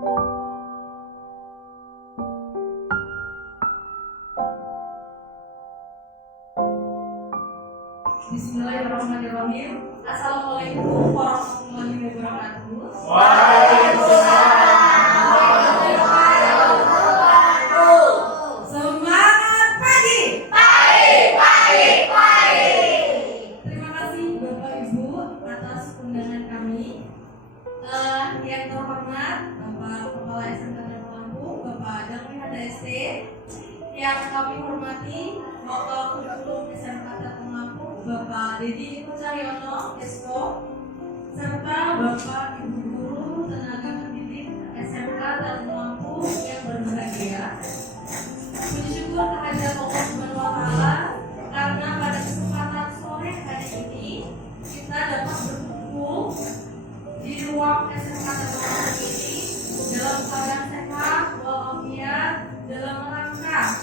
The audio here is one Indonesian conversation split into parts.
Bismillahirrahmanirrahim. Assalamualaikum warahmatullahi wabarakatuh. Waalaikumsalam warahmatullahi wabarakatuh. Semangat pagi. Pagi. Terima kasih Bapak Ibu atas undangan kami. Yang terhormat Bapak Kepala SMK Negeri Lampung, Bapak Damri HDST. Yang kami hormati Bapak Kurikulum SMK Negeri Lampung, Bapak Dedi Eko Cahyono, Esko, serta Bapak Ibu Guru Tenaga Pendidik SMK Negeri Lampung yang berbahagia. Puji syukur kehadirat Allah Subhanahu wa Ta'ala karena pada kesempatan sore hari ini kita dapat berkumpul di ruang SMK Negeri Lampung ini dalam keadaan sehat walafiat dalam rangka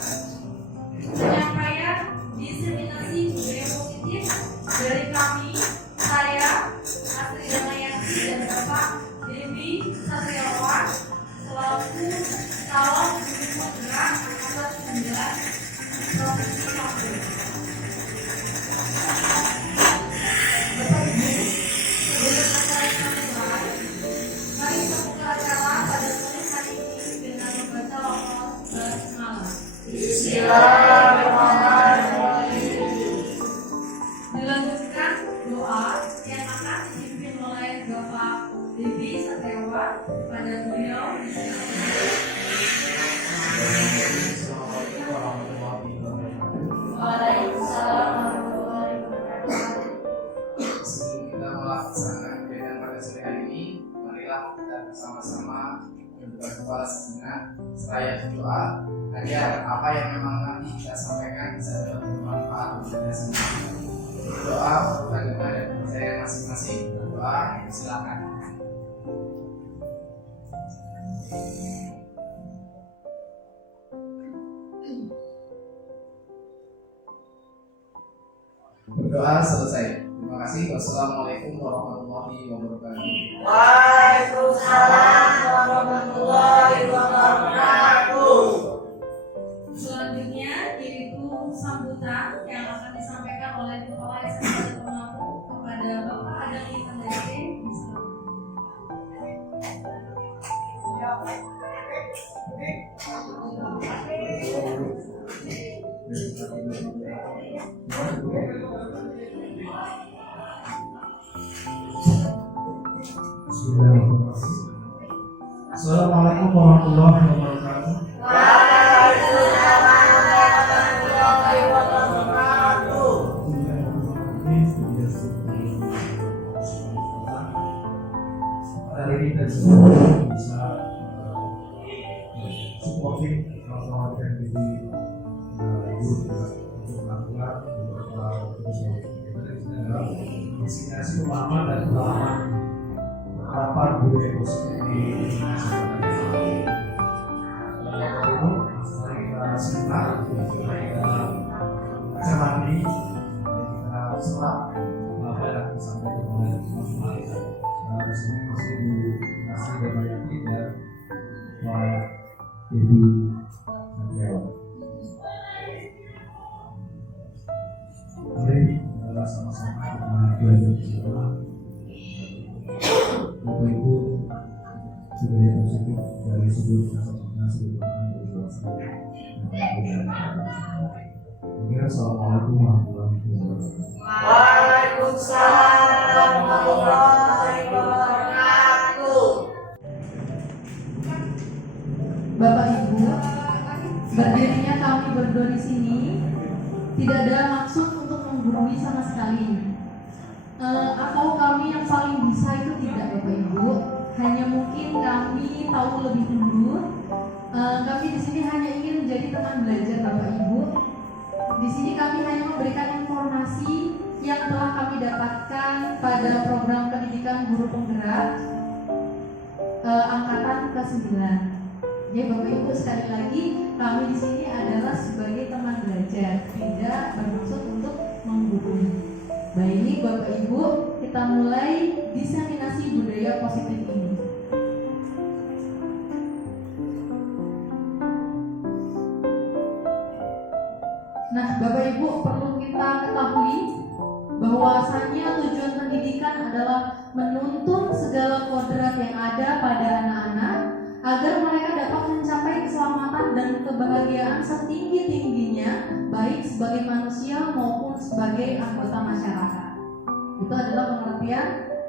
penyampaian diseminasi budaya positif dari kami, saya Astri Damayanti dan Bapak Dewi Satriawan selaku calon guru penggerak angkatan 9 Provinsi Lampung. Bapak Ibu, sebelum acara kami mulai, mari kita buka acara pada sore hari ini dengan membaca lafaz basmalah. Bismillahirrahmanirrahim. Dilanjutkan doa yang akan dipimpin oleh Bapak Dewi Satriawan pada beliau. Waalaikumsalam warahmatullahi wabarakatuh. Sebelum kita melaksanakan kegiatan pada sore hari ini, marilah kita bersama-sama membuka kepala sejenak seraya berdoa agar apa yang memang nanti kita sampaikan bisa dapat bermanfaat untuk kita semua. Berdoa bagaimana dan percaya masing-masing. Berdoa, silakan. Berdoa selesai. Terima kasih. Wassalamualaikum warahmatullahi wabarakatuh. Waalaikumsalam warahmatullahi wabarakatuh. Selanjutnya yaitu sambutan yang akan disampaikan oleh Kepala SMK Negeri Lampung kepada Bapak Adang Ikan Dede. Assalamualaikum warahmatullahi wabarakatuh. Waalaikumsalam warahmatullahi wabarakatuh. Hari ini dan semua bisa supporting kawan-kawan yang di grup untuk melakukan beberapa destinasi ulama dan ulama penerapan budaya positif di masyarakat. Itu mari kita simak, mari kita cermati, kita serap apa yang disampaikan oleh teman-teman. Di sini masih Bu Astri Damayanti dan Pak Dewi Satriawan. Mari kita sama-sama belajar bersama. Bapak Ibu budaya positif dari seluruh nasional Assalamualaikum warahmatullahi wabarakatuh. Waalaikumsalam warahmatullahi wabarakatuh. Bapak Ibu, berdirinya kami berdua di sini tidak ada maksud untuk menggurui sama sekali. Atau kami yang paling bisa itu tidak, Bapak Ibu. Hanya mungkin kami tahu lebih dulu. Kami di sini hanya ingin menjadi teman belajar, Bapak Ibu. Di sini kami hanya memberikan informasi yang telah kami dapatkan pada program pendidikan guru penggerak angkatan ke-9. Jadi Bapak Ibu, sekali lagi kami di sini adalah sebagai teman belajar, tidak bermaksud untuk menggurui. Baik Bapak Ibu, kita mulai diseminasi budaya positif ini. Bapak Ibu, perlu kita ketahui bahwasanya tujuan pendidikan adalah menuntun segala kodrat yang ada pada anak-anak agar mereka dapat mencapai keselamatan dan kebahagiaan setinggi-tingginya, baik sebagai manusia maupun sebagai anggota masyarakat. Itu adalah pengertian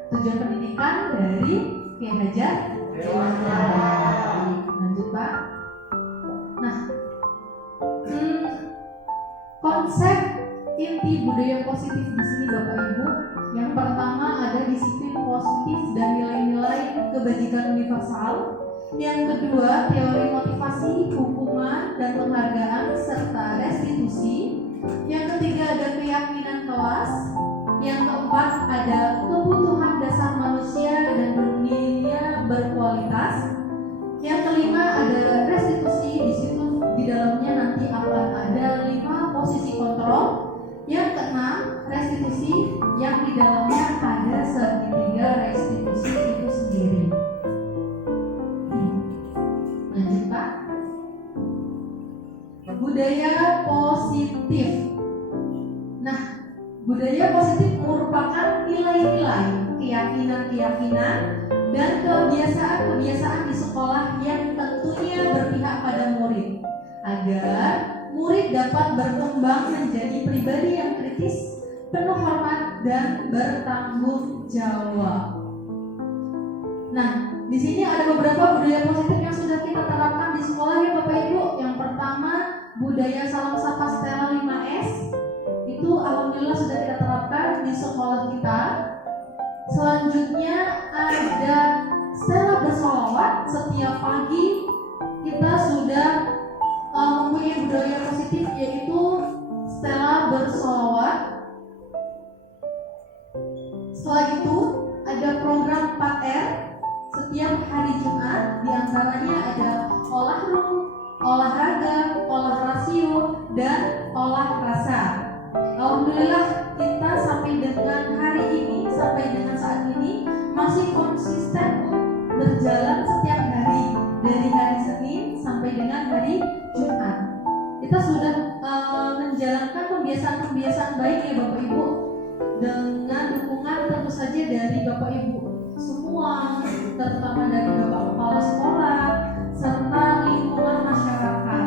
tujuan pendidikan dari Kiai Hajar Dewantara. Lanjut Pak. Nah, konsep inti budaya positif di sini Bapak Ibu, yang pertama ada disiplin positif dan nilai-nilai kebajikan universal. Yang kedua, teori motivasi, hukuman, dan penghargaan serta restitusi. Yang ketiga ada keyakinan kelas. Yang keempat ada kebutuhan dasar manusia dan dunia berkualitas. Yang kelima ada restitusi, di situ di dalamnya nanti akan ada 5 posisi kontrol. Yang keenam restitusi, yang di dalamnya ada segitiga restitusi itu sendiri. Lanjut Pak. Budaya positif. Nah, budaya positif merupakan nilai-nilai, keyakinan-keyakinan, dan kebiasaan-kebiasaan di sekolah yang tentunya berpihak pada murid, agar murid dapat berkembang menjadi pribadi yang kritis, penuh hormat, dan bertanggung jawab. Nah, di sini ada beberapa budaya positif yang sudah kita terapkan di sekolah ya Bapak Ibu. Yang pertama, budaya salam sapa Stella 5S. Itu alhamdulillah sudah kita terapkan di sekolah kita. Selanjutnya ada Stella bersolawat. Setiap pagi kita sudah mempunyai budaya positif, yaitu Stella bersolawat. Setelah itu ada program 4R setiap hari Jumat, diantaranya ada olah ruh, olahraga, olah rasio, dan olah rasa. Alhamdulillah kita sampai dengan hari ini, sampai dengan saat ini masih konsisten berjalan setiap hari, dari hari Senin sampai dengan hari Jumat. Kita sudah menjalankan kebiasaan-kebiasaan baik ya Bapak Ibu, dengan dukungan tentu saja dari Bapak Ibu semua, terutama dari Bapak Kepala Sekolah serta lingkungan masyarakat.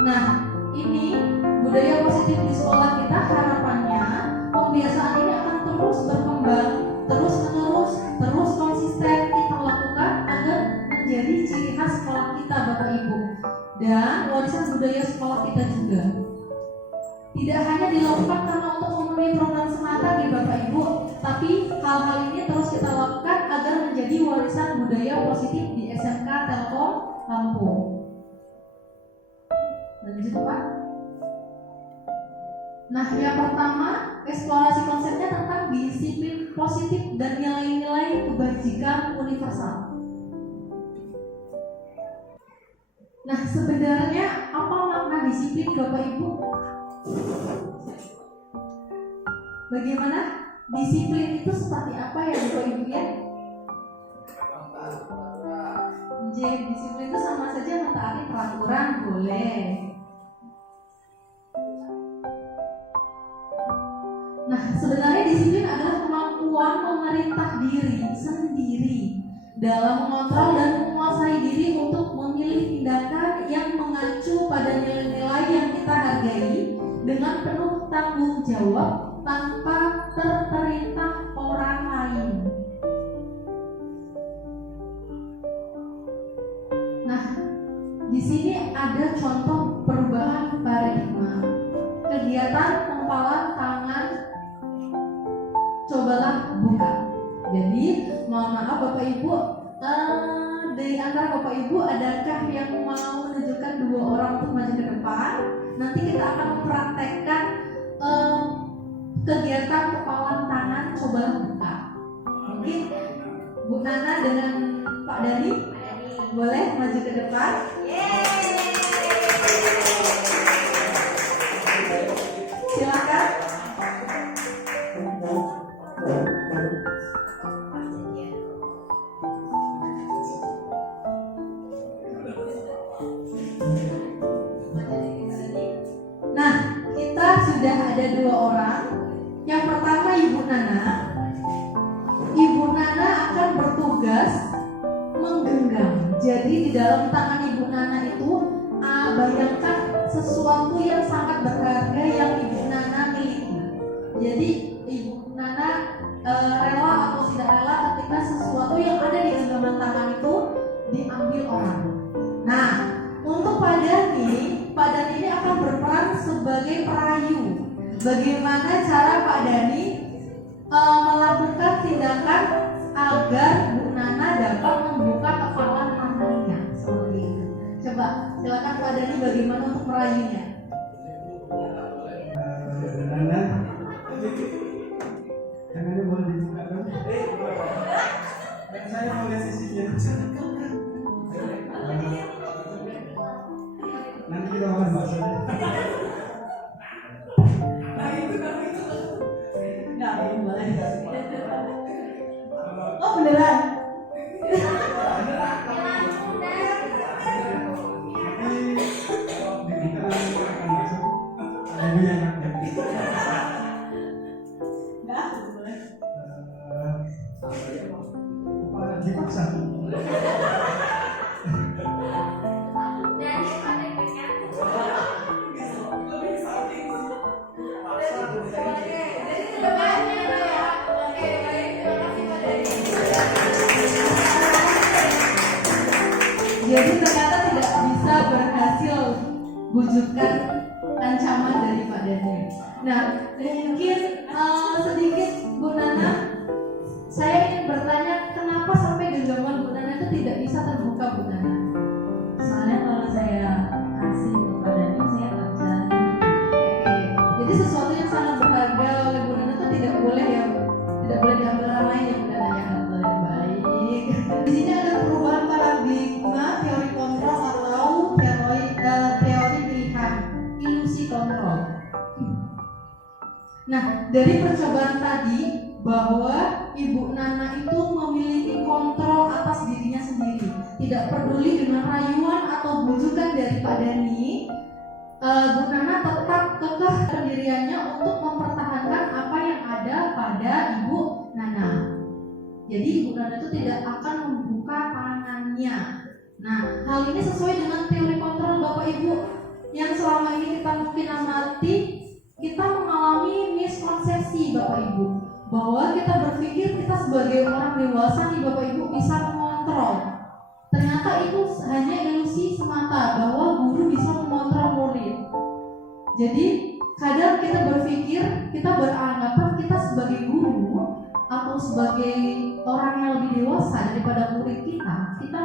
Nah, ini budaya positif di sekolah kita, harapannya pembiasaan ini akan terus berkembang, terus menerus, terus konsisten kita lakukan agar menjadi ciri khas sekolah kita Bapak Ibu, dan warisan budaya sekolah kita juga. Tidak hanya dilakukan karena untuk memenuhi program semata di Bapak Ibu, tapi hal-hal ini terus kita lakukan agar menjadi warisan budaya positif di SMK Telkom Lampung. Lanjut Pak. Nah, yang pertama, eksplorasi konsepnya tentang disiplin positif dan nilai-nilai kebajikan universal. Nah, sebenarnya apa makna disiplin Bapak Ibu? Bagaimana? Disiplin itu seperti apa ya Bapak Ibu ya? Disiplin itu sama saja mentaati peraturan, boleh. Nah, sebenarnya disiplin adalah kemampuan memerintah diri sendiri dalam mengontrol dan menguasai diri untuk memilih tindakan yang mengacu pada nilai-nilai yang kita hargai dengan penuh tanggung jawab tanpa terperintah orang lain. Nah, di sini ada contoh perubahan paradigma. Kegiatan tempalan tangan cobalah buka. Jadi, mohon maaf Bapak Ibu, di antara Bapak Ibu adakah yang mau menunjukkan 2 orang untuk maju ke depan? Nanti kita akan mempraktekkan kegiatan kepalan tangan cobalah buka. Mungkin Bu Nana dengan Pak Dani boleh maju ke depan. Silakan. 2 orang. Yang pertama Ibu Nana. Ibu Nana akan bertugas menggenggam. Jadi di dalam tangan Ibu Nana itu bayangkan sesuatu yang sangat berharga yang Ibu Nana miliki. Jadi Ibu Nana rela atau tidak rela ketika sesuatu yang ada di genggaman tangan itu diambil orang. Nah, untuk Pak Dani ini akan berperan sebagai perayu. Bagaimana cara Pak Dani melakukan tindakan agar Bu Nana dapat membuka kepala tangannya seperti itu. Coba silakan Pak Dani bagaimana untuk merayunya. Nana, tangannya boleh dibuka dong. Saya mau lihat sisinya. Nanti kita makan bakso. Nggak boleh. Oh beneran? Jadi ternyata tidak bisa berhasil wujudkan ancaman dari Pak Dani. Nah, mungkin sedikit Bu Nana, saya ingin bertanya kenapa sampai genggaman Bu Nana itu tidak bisa terbuka Bu Nana? Soalnya kalau saya kasih Pak Dani, saya nggak bisa. Oke, jadi sesuatu yang sangat berharga oleh Bu Nana itu tidak boleh diambil orang lain ya Bu Nana ya. Baik. Di sini ada perubahan paradigma teori kontrol atau teori pilihan ilusi kontrol. Nah, dari percobaan tadi bahwa Ibu Nana itu memiliki kontrol atas dirinya sendiri, tidak peduli dengan rayuan atau bujukan dari Pak Dani, Bu Nana tetap kekeh pendiriannya untuk mempertahankan apa yang ada pada Ibu Nana. Jadi Ibu Nana itu tidak akan membuka tangannya. Nah, hal ini sesuai dengan teori kontrol Bapak Ibu yang selama ini kita mungkin amati. Kita mengalami miskonsepsi Bapak Ibu bahwa kita berpikir kita sebagai orang dewasa nih Bapak Ibu bisa mengontrol. Ternyata itu hanya ilusi semata bahwa guru bisa mengontrol murid. Jadi kadang kita berpikir, kita beranggapan kita sebagai guru atau sebagai orang yang lebih dewasa daripada murid kita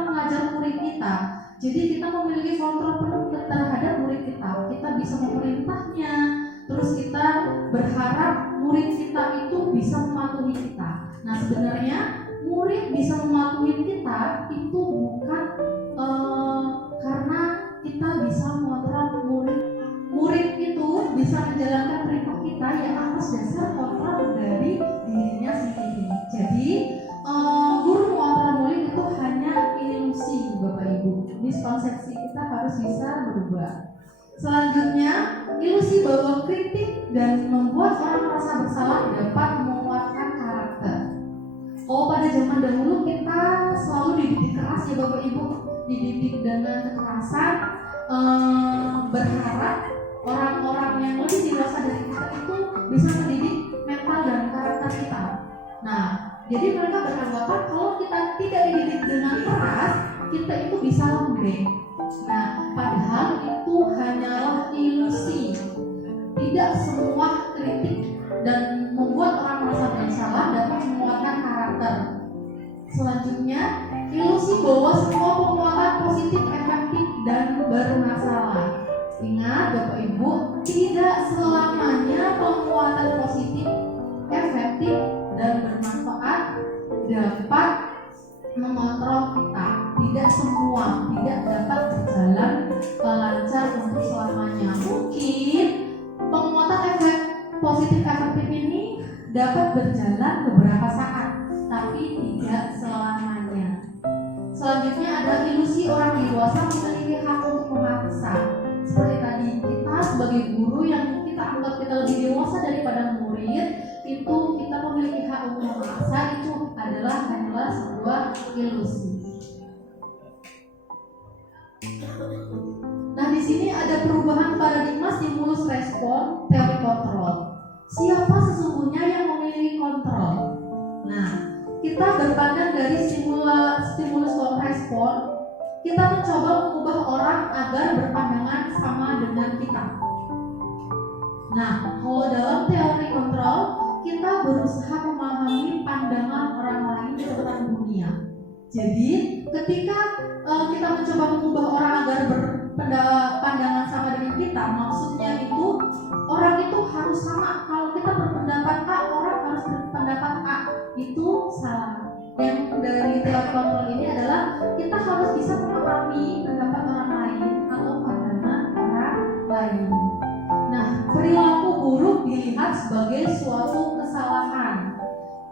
mengajar murid kita. Jadi kita memiliki kontrol penuh terhadap murid kita. Kita bisa memerintahnya, terus kita berharap murid kita itu bisa mematuhi kita. Nah, sebenarnya murid bisa mematuhi kita itu bukan karena kita bisa mengontrol murid. Murid itu bisa menjalankan perintah kita yang atas dasar kontrol dari dirinya sendiri. Jadi guru mengontrol murid itu hanya ilusi Bapak Ibu. Miskonsepsi kita harus bisa berubah. Selanjutnya, ilusi bahwa kritik dan membuat orang merasa bersalah dapat menguatkan karakter. Pada zaman dahulu kita selalu dididik keras ya Bapak Ibu, dididik dengan kekerasan, berharap orang-orang yang lebih dewasa dari kita itu bisa mendidik mental dan karakter kita. Nah, jadi mereka beranggapan kalau kita tidak dididik dengan keras, kita itu bisa lembek. Nah, padahal itu hanyalah ilusi. Tidak semua kritik dan membuat orang merasa bersalah dapat menguatkan karakter. Selanjutnya, ilusi bahwa semua penguatan positif, efektif, dan bermasalah. Ingat Bapak Ibu, tidak selamanya penguatan positif, efektif, dan bermanfaat dapat mengontrol kita. Tidak semua, tidak dapat berjalan lancar untuk selamanya. Mungkin penguatan efek positif efektif ini dapat berjalan beberapa saat, tapi tidak selamanya. Selanjutnya ada ilusi orang dewasa memiliki hak untuk memaksa. Seperti tadi, kita sebagai guru yang kita anggap kita lebih dewasa daripada murid, itu kita memiliki hak untuk memaksa, itu hanyalah sebuah ilusi. Nah, di sini ada perubahan paradigma stimulus respon teori kontrol. Siapa sesungguhnya yang memiliki kontrol? Nah, kita berpandang dari stimulus respon, kita mencoba mengubah orang agar berpandangan sama dengan kita. Nah, kalau dalam teori kontrol, kita berusaha memahami pandangan orang lain tentang dunia. Jadi, ketika kita mencoba mengubah orang agar berpandangan sama dengan kita, maksudnya itu orang itu harus sama. Kalau kita berpendapat A, orang harus berpendapat A. Itu salah. Yang dari teori kontrol ini adalah kita harus bisa memahami pendapat orang lain atau pandangan orang lain. Nah, perilaku buruk dilihat sebagai suatu kesalahan.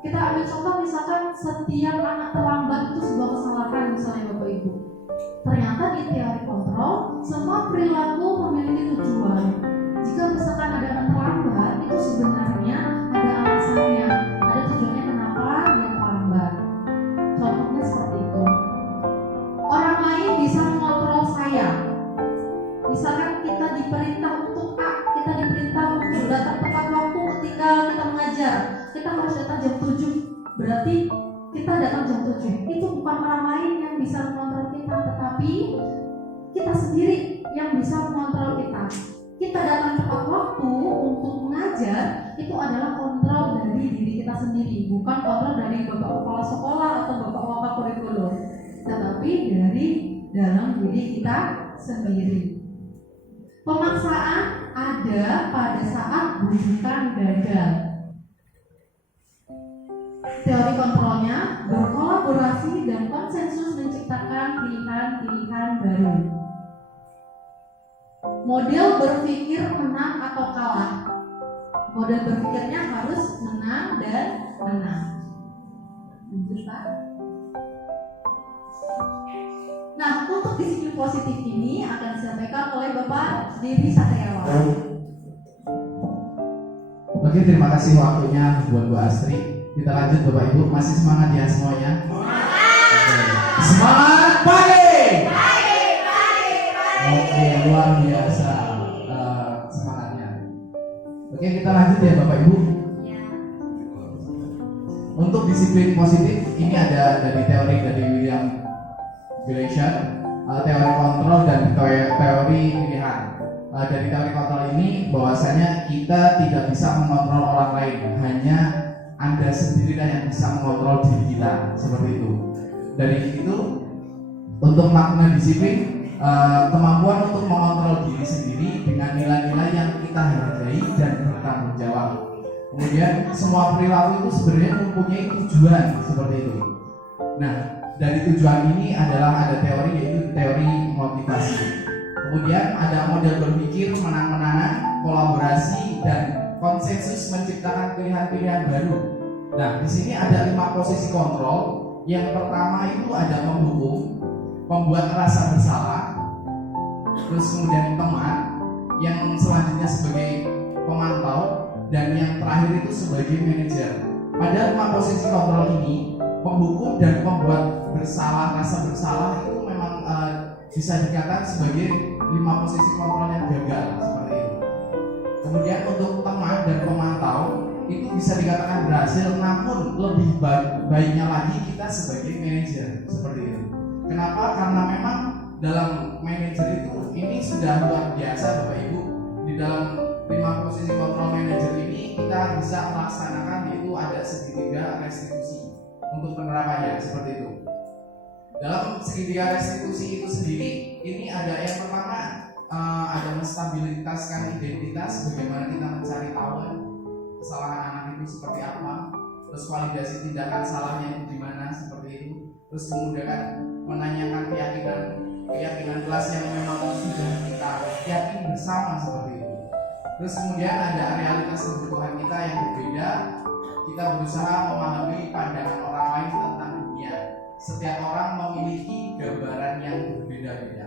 Kita ambil contoh, misalkan setiap anak terlambat itu sebuah kesalahan, misalnya Bapak Ibu. Ternyata di teori kontrol, semua perilaku memiliki tujuan. Jika misalkan ada anak terlambat, itu sebenarnya ada alasannya, ada tujuannya kenapa dia terlambat. Contohnya seperti itu. Orang lain bisa mengontrol saya. Misalkan kita diperintah untuk A, kita diperintah untuk datang tepat waktu ketika kita mengajar. Kita harus datang jam 7, berarti kita datang jam 7. Itu bukan orang lain yang bisa mengontrol kita, tetapi kita sendiri yang bisa mengontrol kita. Kita datang tepat waktu untuk mengajar, itu adalah kontrol dari diri kita sendiri, bukan kontrol dari bapak kepala sekolah atau bapak kurikulum, tetapi dari dalam diri kita sendiri. Pemaksaan ada pada saat bujukan gagal. Teori kontrolnya berkolaborasi dan konsensus menciptakan pilihan-pilihan baru. Model berpikir menang atau kalah. Model berpikirnya harus menang dan menang. Lanjut, Pak. Nah, untuk disiplin positif ini akan disampaikan oleh Bapak Didi Satriawan. Oke, terima kasih waktunya buat Bu Astri. Kita lanjut Bapak Ibu, masih semangat ya semuanya? Semangat pagi! Oke, luar biasa semangatnya. Oke, kita lanjut ya Bapak Ibu. Untuk disiplin positif ini ada dari teori dari William Glasser, teori kontrol dan teori pilihan. Dari teori kontrol ini bahwasanya kita tidak bisa mengontrol orang lain, hanya Anda sendiri yang bisa mengontrol diri kita, seperti itu. Dari itu, untuk melakukan disiplin, kemampuan untuk mengontrol diri sendiri dengan nilai-nilai yang kita hargai dan bertanggung jawab. Kemudian semua perilaku itu sebenarnya mempunyai tujuan, seperti itu. Nah, dari tujuan ini ada teori, yaitu teori motivasi. Kemudian ada model berpikir menang-menangan, kolaborasi, dan konsensus menciptakan pilihan-pilihan baru. Nah, di sini ada 5 posisi kontrol. Yang pertama itu ada menghukum, membuat rasa bersalah, terus kemudian teman, yang selanjutnya sebagai pemantau, dan yang terakhir itu sebagai manajer. Pada 5 posisi kontrol ini, menghukum dan membuat rasa bersalah itu memang bisa dikatakan sebagai 5 posisi kontrol yang gagal, seperti itu. Kemudian untuk teman dan pemantau itu bisa dikatakan berhasil, namun lebih baiknya lagi kita sebagai manajer, seperti itu. Kenapa? Karena memang dalam manajer itu ini sudah luar biasa Bapak Ibu. Di dalam 5 posisi kontrol manajer ini kita bisa melaksanakan, yaitu ada segitiga restitusi untuk penerapannya, seperti itu. Dalam segitiga restitusi itu sendiri, ini ada yang pertama, ada menstabilitaskan identitas, bagaimana kita mencari tahu kesalahan anak itu seperti apa, terus validasi tindakan salahnya itu di mana, seperti itu. Terus kemudian menanyakan keyakinan kelas yang memang sudah kita yakini bersama, seperti itu. Terus kemudian ada realitas kebutuhan kita yang berbeda. Kita berusaha memahami pandangan orang lain tentang dunia. Setiap orang memiliki gambaran yang berbeda-beda.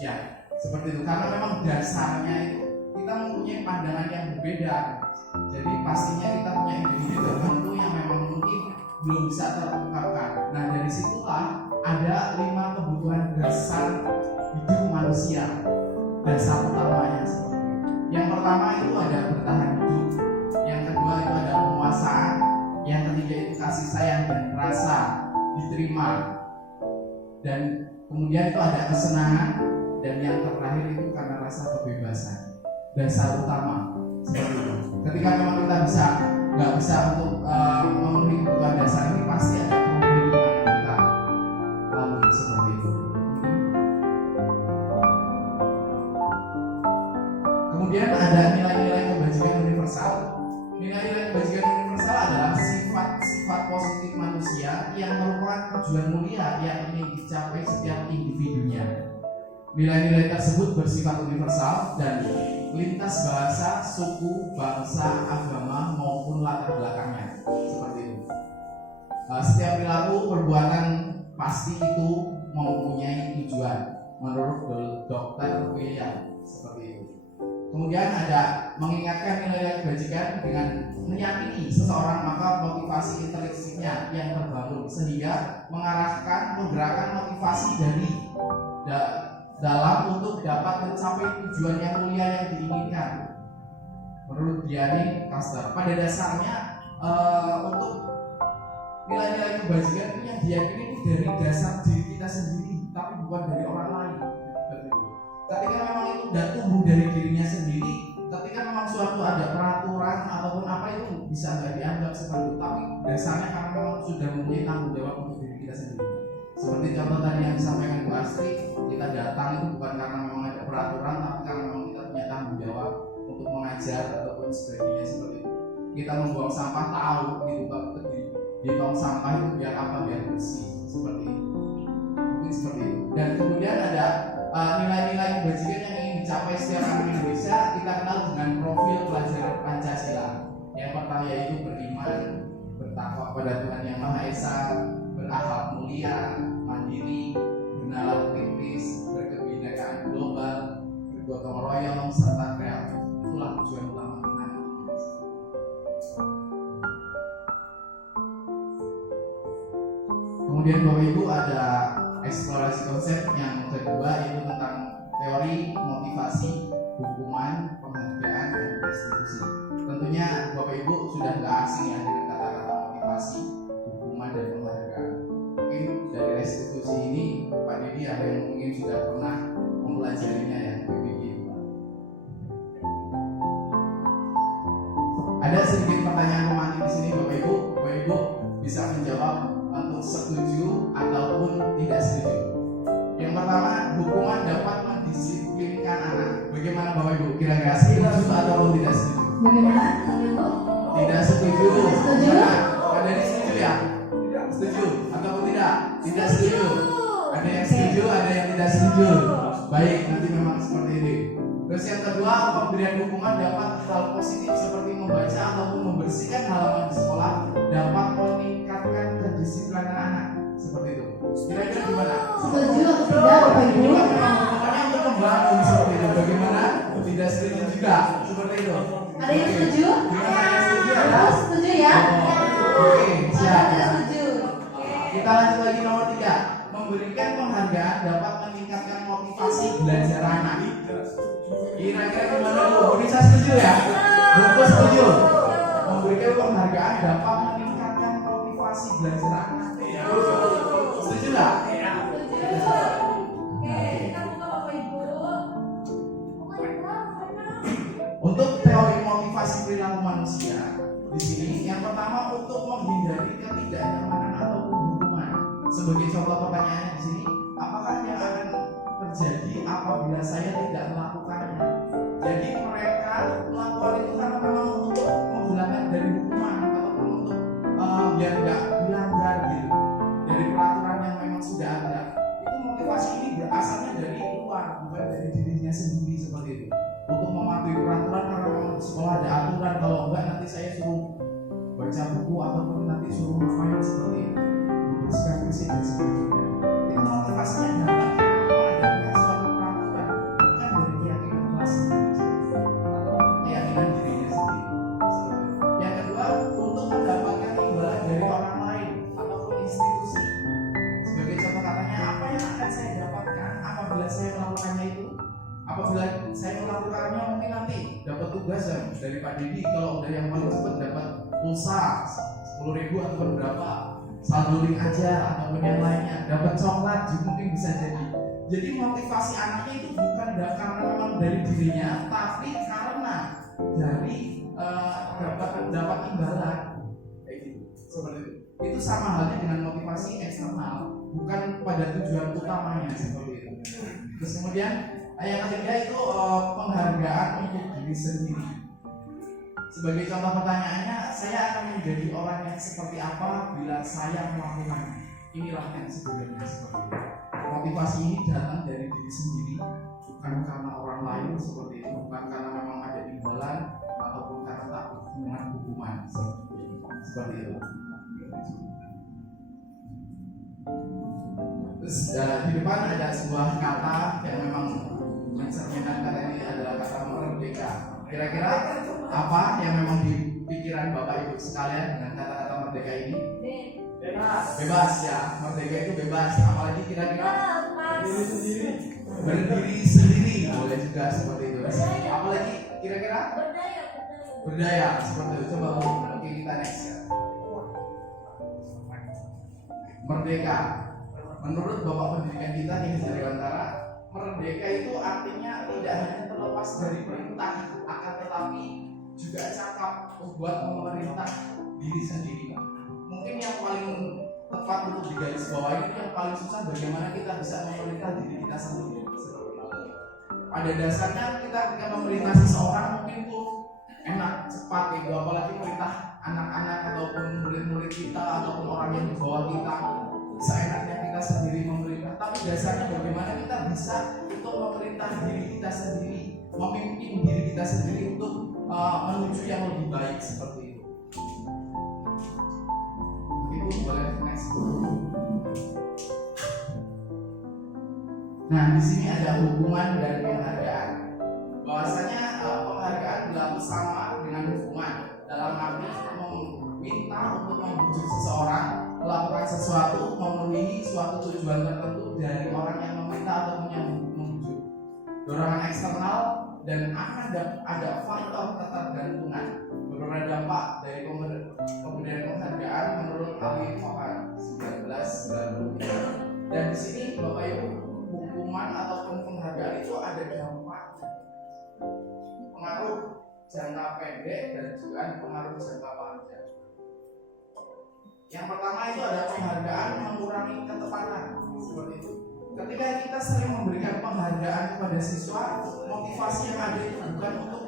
Ya, seperti itu. Karena memang dasarnya itu kita mempunyai pandangan yang berbeda. Jadi pastinya kita punya individu tertentu yang memang mungkin belum bisa terungkapkan. Nah, dari situlah ada 5 kebutuhan dasar hidup manusia. Dasar utamanya seperti ini. Yang pertama itu ada bertahan hidup, yang kedua itu ada penguasaan, yang ketiga itu kasih sayang dan rasa diterima, dan kemudian itu ada kesenangan, dan yang terakhir itu karena rasa kebebasan. Dasar utama seperti itu. Ketika memang kita nggak bisa untuk memenuhi kebutuhan dasar ini, pasti ada problem yang kita lalui seperti itu. Kemudian ada nilai-nilai kebajikan universal. Nilai-nilai kebajikan universal adalah sifat-sifat positif manusia yang merupakan tujuan mulia yang ingin dicapai setiap individunya. Nilai-nilai tersebut bersifat universal dan lintas bahasa, suku, bangsa, agama maupun latar belakangnya. Seperti itu. Setiap perilaku perbuatan pasti itu mempunyai tujuan menurut Dr. William. Seperti itu. Kemudian ada mengingatkan nilai kebajikan dengan meyakini seseorang, maka motivasi intelijensinya yang terbangun sehingga menggerakkan motivasi dari dalam untuk dapat mencapai tujuan yang mulia yang diinginkan. Menurut Diani Kastar, pada dasarnya untuk nilai-nilai kebajikan itu yang diyakini itu dari dasar diri kita sendiri, tapi bukan dari orang lain. Ketika memang itu sudah tumbuh dari dirinya sendiri, ketika memang suatu ada peraturan ataupun apa itu bisa nggak dianggap seperti itu, tapi dasarnya karena memang sudah mempunyai tanggung jawab untuk diri kita sendiri. Seperti contoh tadi yang disampaikan Bu Astri, kita datang itu bukan karena memang ada peraturan, tapi karena memang kita punya tanggung jawab untuk mengajar ataupun sebagainya seperti itu. Kita membuang sampah tahu gitu Pak, di tong sampah itu biar apa, biar bersih seperti itu. Mungkin seperti itu. Dan kemudian ada nilai-nilai kebajikan yang ingin dicapai setiap anak Indonesia, kita kenal dengan profil pelajar Pancasila. Yang pertama yaitu beriman, bertakwa kepada Tuhan Yang Maha Esa, berakhlak mulia, mandiri, bernalar kritis, berkebinekaan global, bergotong royong, serta kreatif. Itulah tujuan utama kita. Kemudian Bapak Ibu ada eksplorasi konsep yang kedua, yaitu tentang teori motivasi, hukuman, penghargaan, dan restitusi. Tentunya Bapak Ibu sudah nggak asing ya dengan kata-kata motivasi, hukuman, dan penghargaan. Mungkin dari restitusi ini Pak Didi ada yang mungkin sudah pernah mempelajarinya ya, PBG itu Pak. Ada sedikit pertanyaan romantis di sini Bapak Ibu. Bapak Ibu bisa menjawab untuk setuju ataupun tidak setuju. Yang pertama, hukuman dapat mendisiplinkan anak. Bagaimana Bapak Ibu? Kira-kira setuju ataupun tidak setuju? Bagaimana? Tidak setuju. Setuju? Ada yang setuju ya? Setuju ataupun tidak? Tidak setuju. Ada yang setuju, ada yang tidak setuju. Baik, nanti memang seperti ini. Terus yang kedua, pemberian hukuman dapat hal positif seperti membaca ataupun membersihkan halaman di sekolah, dapat meningkatkan kedisiplinan anak. Seperti itu. Kira-kira gimana? Setuju atau tidak Bapak Ibu? Hukumannya untuk membangun seperti itu. Bagaimana? Tidak setuju juga. Seperti itu. Ada yang setuju? Gimana yang setuju ada? Terus setuju ya? Oke, siap. Ada yang setuju. Kita lanjut lagi nomor 3. Memberikan penghargaan dapat meningkatkan motivasi belajar anak. Kira-kira gimana Bu? Bisa setuju ya? Buku setuju. Memberikan penghargaan dapat meningkatkan motivasi belajar anak. Setuju nggak? Setuju. Oke, kita buka Bapak Ibu. Untuk teori motivasi perilaku manusia, di sini yang pertama untuk menghindari ketidaknyamanan ataupun hukuman. Sebagai contoh pertanyaannya di sini, apakah yang akan terjadi apabila saya tidak melakukannya? Jadi mereka melakukan itu karena memang untuk menghilangkan dari hukuman ataupun untuk biar tidak dilanggar gitu, dari peraturan yang memang sudah ada. Itu motivasi ini berasalnya dari luar, bukan dari dirinya sendiri seperti itu. Untuk mematuhi peraturan karena memang di sekolah ada aturan, kalau enggak nanti saya suruh baca buku ataupun nanti suruh ngapain seperti itu, membersihkan fisik dan sebagainya. Itu motivasinya datang karena ada suatu peraturan, bukan dari Pak Didi, kalau udah yang paling cepat dapat pulsa 10.000 atau berapa, saldo link aja ataupun yang lainnya, dapat coklat juga mungkin bisa jadi. Jadi motivasi anaknya itu bukan karena memang dari dirinya, tapi karena dari dapat imbalan kayak gitu, seperti itu. Itu sama halnya dengan motivasi eksternal, bukan pada tujuan utamanya seperti itu. Terus kemudian yang ketiga itu penghargaan untuk diri sendiri. Sebagai contoh pertanyaannya, saya akan menjadi orang yang seperti apa bila saya melakukannya. Inilah yang sebenarnya seperti itu. Motivasi ini datang dari diri sendiri, bukan karena orang lain seperti itu, bukan karena memang ada imbalan ataupun karena takut dengan hukuman seperti itu. Terus di depan ada sebuah kata yang memang mencerminkan kata ini adalah kata merdeka. Kira-kira apa yang memang di pikiran Bapak Ibu sekalian dengan kata-kata merdeka ini? Bebas ya, merdeka itu bebas. Apalagi kira-kira berdiri sendiri boleh juga seperti itu. Apalagi kira-kira berdaya seperti itu. Coba mungkin kita next ya. Merdeka. Menurut Bapak pendidikan kita di Dirgantara, merdeka itu artinya tidak hanya terlepas dari perintah, akan tetapi juga cakap buat memerintah diri sendiri. Mungkin yang paling tepat untuk digarisbawahi itu yang paling susah bagaimana kita bisa memerintah diri kita sendiri. Pada dasarnya kita ketika memerintah seseorang mungkin itu enak, cepat gitu, apalagi perintah anak-anak ataupun murid-murid kita ataupun orang yang di bawah kita, seenaknya kita sendiri memerintah. Tapi dasarnya bagaimana kita bisa untuk memerintah diri kita sendiri, memimpin diri kita sendiri untuk menuju yang lebih baik seperti itu. Ibu boleh next. Nah, di sini ada hukuman dan penghargaan. Bahwasanya penghargaan berlaku sama dengan hukuman, dalam arti meminta untuk membujuk seseorang melakukan sesuatu, memenuhi suatu tujuan tertentu dari orang yang meminta ataupun yang membujuk. Dorongan eksternal dan akan ada faktor ketergantungan. Beberapa dampak dari pemberian penghargaan menurut ahli Kohan 1993. Dan di sini Bapak Ibu, hukuman ataupun penghargaan itu ada dampak pengaruh jangka pendek dan juga pengaruh jangka panjang. Yang pertama itu ada penghargaan mengurangi ketepatan seperti itu. Ketika kita sering memberikan penghargaan kepada siswa, motivasi yang ada itu bukan untuk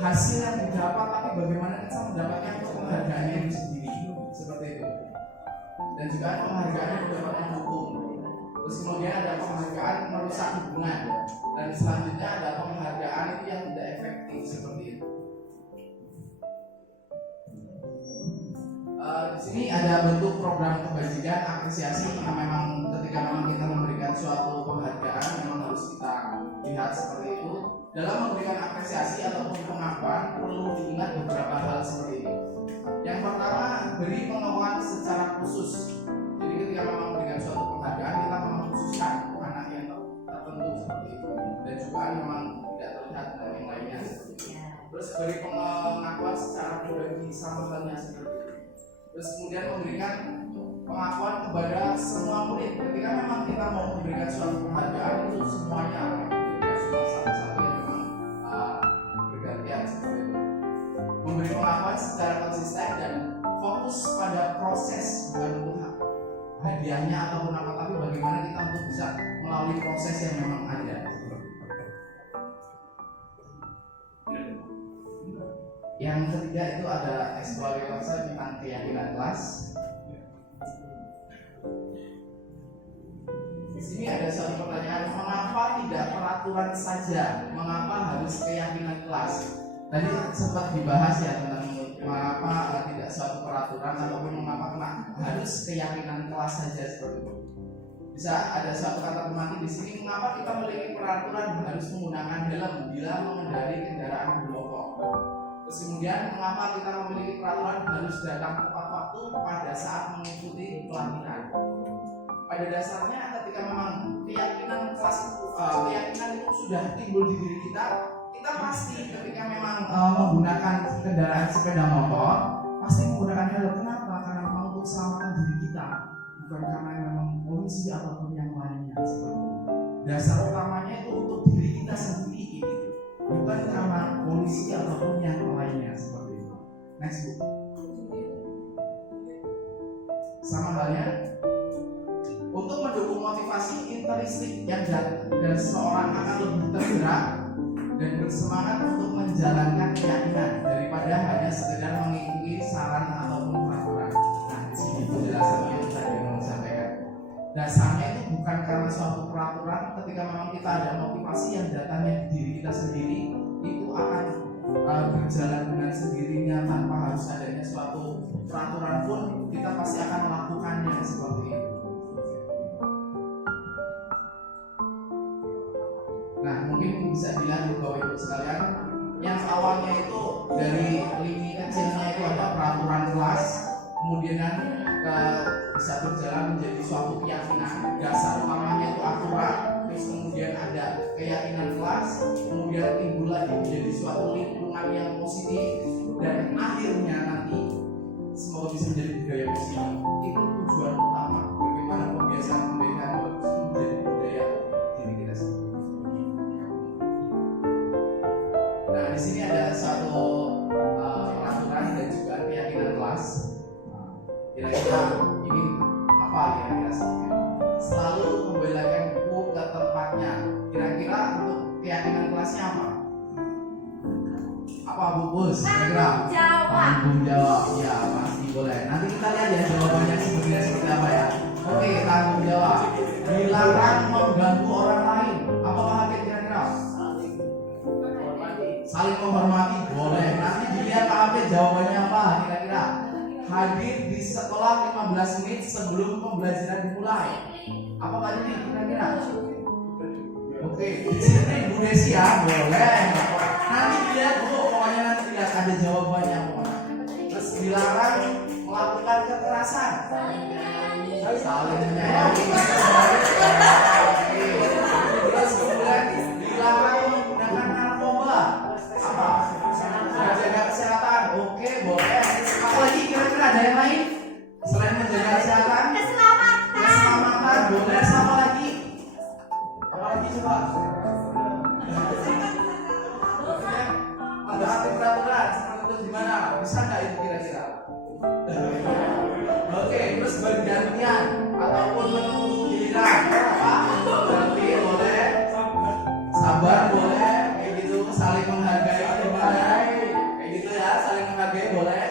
hasil yang didapat, tapi bagaimana kita mendapatkan penghargaan itu sendiri seperti itu. Dan juga penghargaan yang mendapatkan hukum. Terus kemudian ada penghargaan merusak hubungan, dan selanjutnya ada penghargaan itu yang tidak efektif seperti itu. Di sini ada bentuk program kebajikan apresiasi yang memang ketika memang kita memberikan suatu penghargaan memang harus kita lihat seperti itu. Dalam memberikan apresiasi ataupun pengakuan perlu diingat beberapa hal seperti ini. Yang pertama, beri pengakuan secara khusus. Jadi ketika memang memberikan suatu penghargaan kita memang khususkan anak yang tertentu seperti itu, dan juga memang tidak terlihat dari yang lainnya seperti itu. Terus beri pengakuan secara pribadi sama halnya seperti itu. Terus kemudian memberikan pengakuan kepada semua murid. Ketika memang kita mau memberikan suatu penghargaan itu semuanya, tidak cuma satu-satu yang memang bergantian seperti itu. Memberi pengakuan secara konsisten dan fokus pada proses, bukan untuk hadiahnya ataupun apa, tapi bagaimana kita untuk bisa melalui proses yang memang ada. Yang ketiga itu ada eksploitasi tentang keyakinan kelas. Di sini ada satu pertanyaan, mengapa tidak peraturan saja? Mengapa harus keyakinan kelas? Tadi sempat dibahas ya tentang mengapa tidak suatu peraturan ataupun mengapa harus keyakinan kelas saja seperti itu. Bisa ada suatu kata pemantik di sini, mengapa kita memiliki peraturan harus menggunakan helm bila mengendarai kendaraan bermotor? Terus kemudian mengapa kita memiliki peraturan harus datang tepat waktu pada saat mengikuti pelatihan? Pada dasarnya ketika memang keyakinan kelas keyakinan itu sudah timbul di diri kita kita pasti ketika memang menggunakan kendaraan sepeda motor pasti menggunakan helm. Kenapa? Karena memang untuk keselamatan diri kita, bukan karena memang polisi ataupun yang lainnya. Seperti itu. Dasar utamanya itu untuk diri kita sendiri, gitu. Bukan karena polisi ataupun yang lainnya. Seperti itu. Next Bu. Sama halnya untuk mendukung motivasi intrinsik yang dan seseorang akan lebih tergerak dan bersemangat untuk menjalankan keyakinan daripada hanya sekedar mengikuti saran ataupun peraturan. Nah, di sini penjelasannya yang tadi mau sampaikan. Dasarnya itu bukan karena suatu peraturan, ketika memang kita ada motivasi yang datangnya di diri kita sendiri, itu akan berjalan dengan sendirinya tanpa harus adanya suatu peraturan pun kita pasti akan melakukannya seperti itu. Nah, mungkin bisa dilihat Bapak Ibu sekalian, yang awalnya itu dari lini kecilnya itu ada peraturan kelas, kemudian bisa berjalan menjadi suatu keyakinan. Dasar utamanya itu aturan, terus kemudian ada keyakinan kelas, kemudian timbul lagi menjadi suatu lingkungan yang positif, dan akhirnya nanti semoga bisa menjadi budaya positif. Itu tujuan utama, bagaimana kebiasaan-kebiasaan bagus itu menjadi budaya diri kita sendiri. Nah, di sini ada suatu peraturan dan juga keyakinan kelas. Kira-kira ini apa kira-kira seperti selalu kembalikan buku ke tempatnya. Kira-kira untuk keyakinan kelasnya apa? Apa Bu Bus? Kira-kira tanggung jawab. Ya, pasti boleh. Nanti kita lihat ya jawabannya seperti apa ya. Oke, tanggung jawab. Dilarang mengganggu orang lain. Apakah hati kira-kira? Saling menghormati. Boleh. Nanti dilihat apa jawabannya apa kira-kira. Hadir di sekolah 15 menit sebelum pembelajaran dimulai. Apa tadi kira-kira? Oke, disiplin Bu Desi ya, boleh. Nanti dilihat Bu, pokoknya nanti dilihat ada jawabannya pokoknya. Terus dilarang melakukan kekerasan. Saling menyayangi. Terus kemudian dilarang menggunakan narkoba. Apa? Menjaga kesehatan. Oke, boleh. Apalagi kira-kira ada yang lain selain menjaga kesehatan? Keselamatan. Boleh. Sama lagi. Apalagi coba? Ada arti peraturan seperti itu gimana? Bisa nggak itu kira-kira? Oke, terus bergantian ataupun menunggu giliran. Apa? Berarti boleh. Sabar boleh. Kayak gitu. Saling menghargai gimana? Kayak gitu ya. Saling menghargai boleh.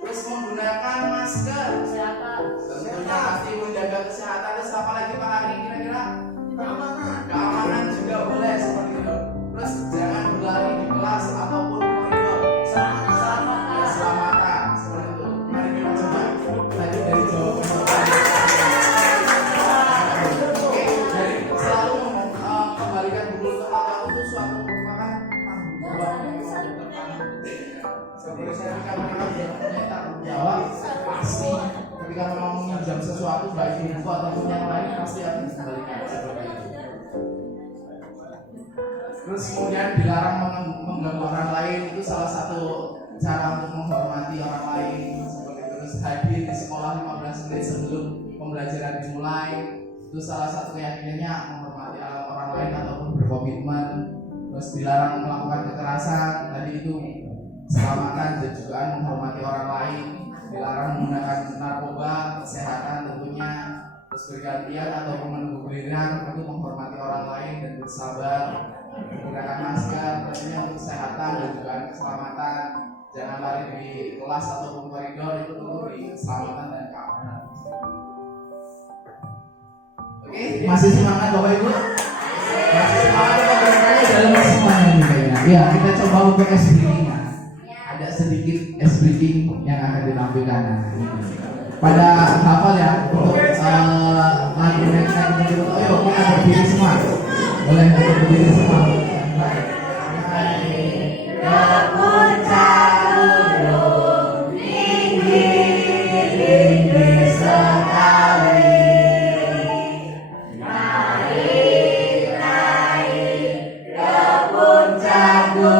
Terus menggunakan masker. Tentunya pasti menjaga kesehatan. Terus apa lagi Pak Hari kira-kira? Keamanan juga boleh seperti itu. Terus jangan berlari di kelas ataupun koridor. Keselamatan seperti itu. Mari kita coba tadi dari jawaban Bapak. Oke, dari selalu kembalikan buku ke tempat itu suatu merupakan tanggung jawab. Seperti saya ketika mereka punya tanggung jawab, pasti ketika memang meminjam sesuatu baik buku ataupun yang lain pasti akan dikembalikan seperti itu. Terus kemudian dilarang mengganggu orang lain, itu salah satu cara untuk menghormati orang lain seperti itu. Terus hadir di sekolah 15 menit sebelum pembelajaran dimulai, itu salah satu keyakinannya menghormati orang lain ataupun berkomitmen. Terus dilarang melakukan kekerasan, tadi itu keselamatan dan juga menghormati orang lain. Dilarang menggunakan narkoba, kesehatan tentunya. Terus bergantian ataupun menunggu giliran untuk menghormati orang lain dan bersabar. Menggunakan masker tentunya untuk kesehatan dan juga keselamatan. Jangan lari di kelas ataupun koridor, itu tentu di keselamatan dan keamanan. Oke, masih semangat Bapak Ibu? Masih semangat Bapak-Ibu dalam semuanya ini kayaknya. Ya, kita coba untuk SBK-nya. Ada sedikit SBK yang akan ditampilkan. Pada hafal ya untuk lagu next ayo kita berdiri semua. Boleh kita berdiri semua. Go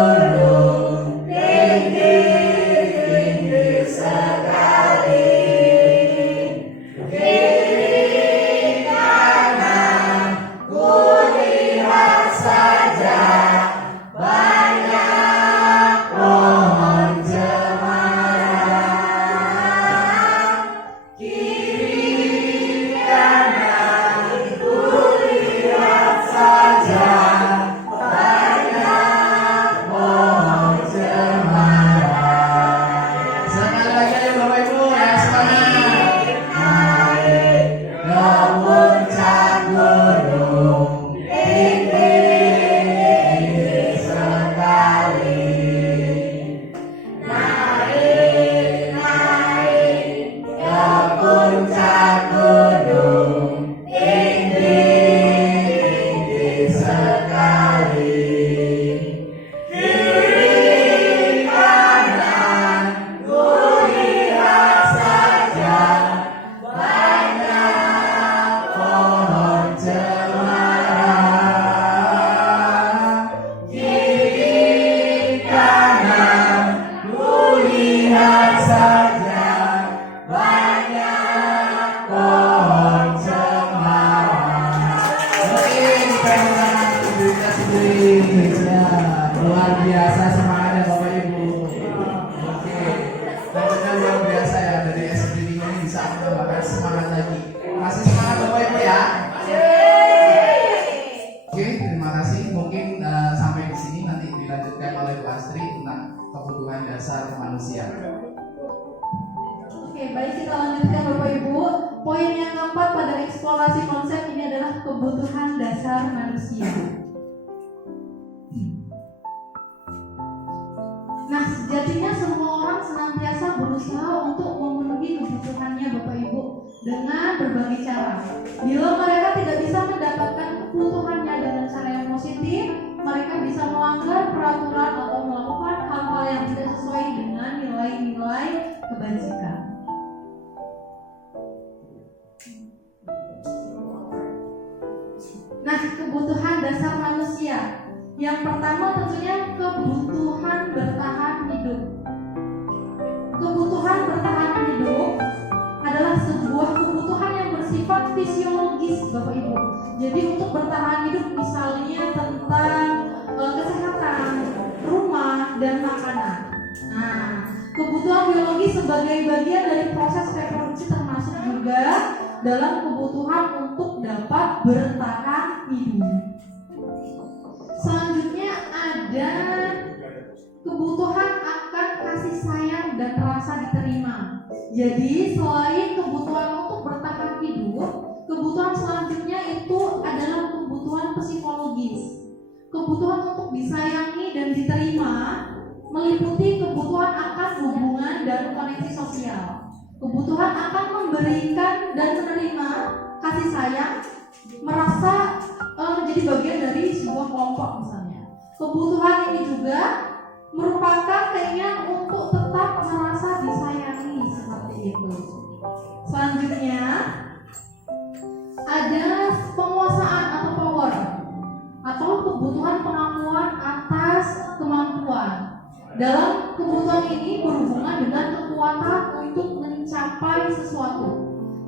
Ya, luar biasa semangatnya Bapak Ibu. Oke, namanya luar biasa ya, dari SD ini bisa menambahkan semangat lagi. Kasih semangat Bapak Ibu ya. Oke, terima kasih. Mungkin sampai di sini, nanti dilanjutkan oleh Bu Astri tentang kebutuhan dasar manusia. Oke, baik, kita lanjutkan Bapak Ibu. Poin yang keempat pada eksplorasi konsep ini adalah kebutuhan dasar manusia. Nah, sejatinya semua orang senantiasa berusaha untuk memenuhi kebutuhannya Bapak Ibu dengan berbagai cara. Bila mereka tidak bisa mendapatkan kebutuhannya dengan cara yang positif, mereka bisa melanggar peraturan atau melakukan hal-hal yang tidak sesuai dengan nilai-nilai kebajikan. Nah, kebutuhan dasar manusia. Yang pertama tentunya kebutuhan bertahan hidup. Kebutuhan bertahan hidup adalah sebuah kebutuhan yang bersifat fisiologis Bapak Ibu. Jadi untuk bertahan hidup misalnya tentang kesehatan, rumah, dan makanan. Nah, kebutuhan biologi sebagai bagian dari proses reproduksi termasuk juga dalam kebutuhan untuk dapat bertahan hidup. Selanjutnya ada kebutuhan akan kasih sayang dan rasa diterima. Jadi selain kebutuhan untuk bertahan hidup, kebutuhan selanjutnya itu adalah kebutuhan psikologis. Kebutuhan untuk disayangi dan diterima meliputi kebutuhan akan hubungan dan koneksi sosial. Kebutuhan akan memberikan dan menerima kasih sayang, merasa menjadi bagian dari sebuah kelompok misalnya. Kebutuhan ini juga merupakan keinginan untuk tetap merasa disayangi seperti itu. Selanjutnya ada penguasaan atau power atau kebutuhan pengakuan atas kemampuan. Dalam kebutuhan ini berhubungan dengan kekuatan untuk mencapai sesuatu.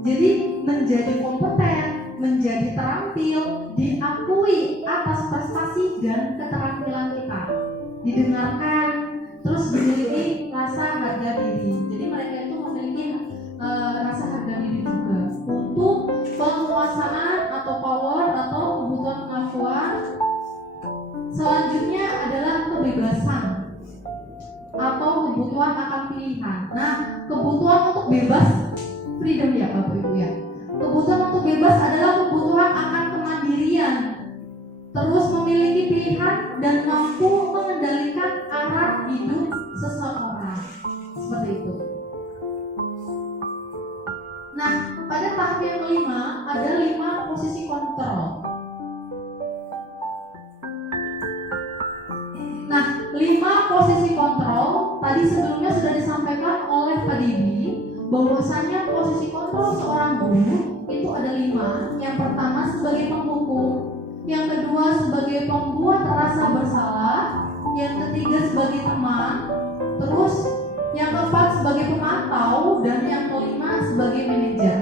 Jadi menjadi kompeten, menjadi terampil, diakui atas prestasi dan keterampilan kita, didengarkan, terus dimiliki rasa harga diri. Jadi mereka itu memiliki rasa harga diri juga. Untuk penguasaan atau power atau kebutuhan pengakuan, selanjutnya adalah kebebasan atau kebutuhan akan pilihan. Nah, kebutuhan untuk bebas, freedom ya Bapak Ibu ya. Kebutuhan untuk bebas adalah kebutuhan akan kemandirian, terus memiliki pilihan dan mampu mengendalikan arah hidup seseorang. Seperti itu. Nah, pada tahap yang kelima ada 5 posisi kontrol. Nah, 5 posisi kontrol tadi sebelumnya sudah disampaikan oleh Pak Didi bahwasanya posisi kontrol seorang guru itu ada 5. Yang pertama sebagai penghukum, yang kedua sebagai pembuat rasa bersalah, yang ketiga sebagai teman, terus yang keempat sebagai pemantau, dan yang kelima sebagai manajer.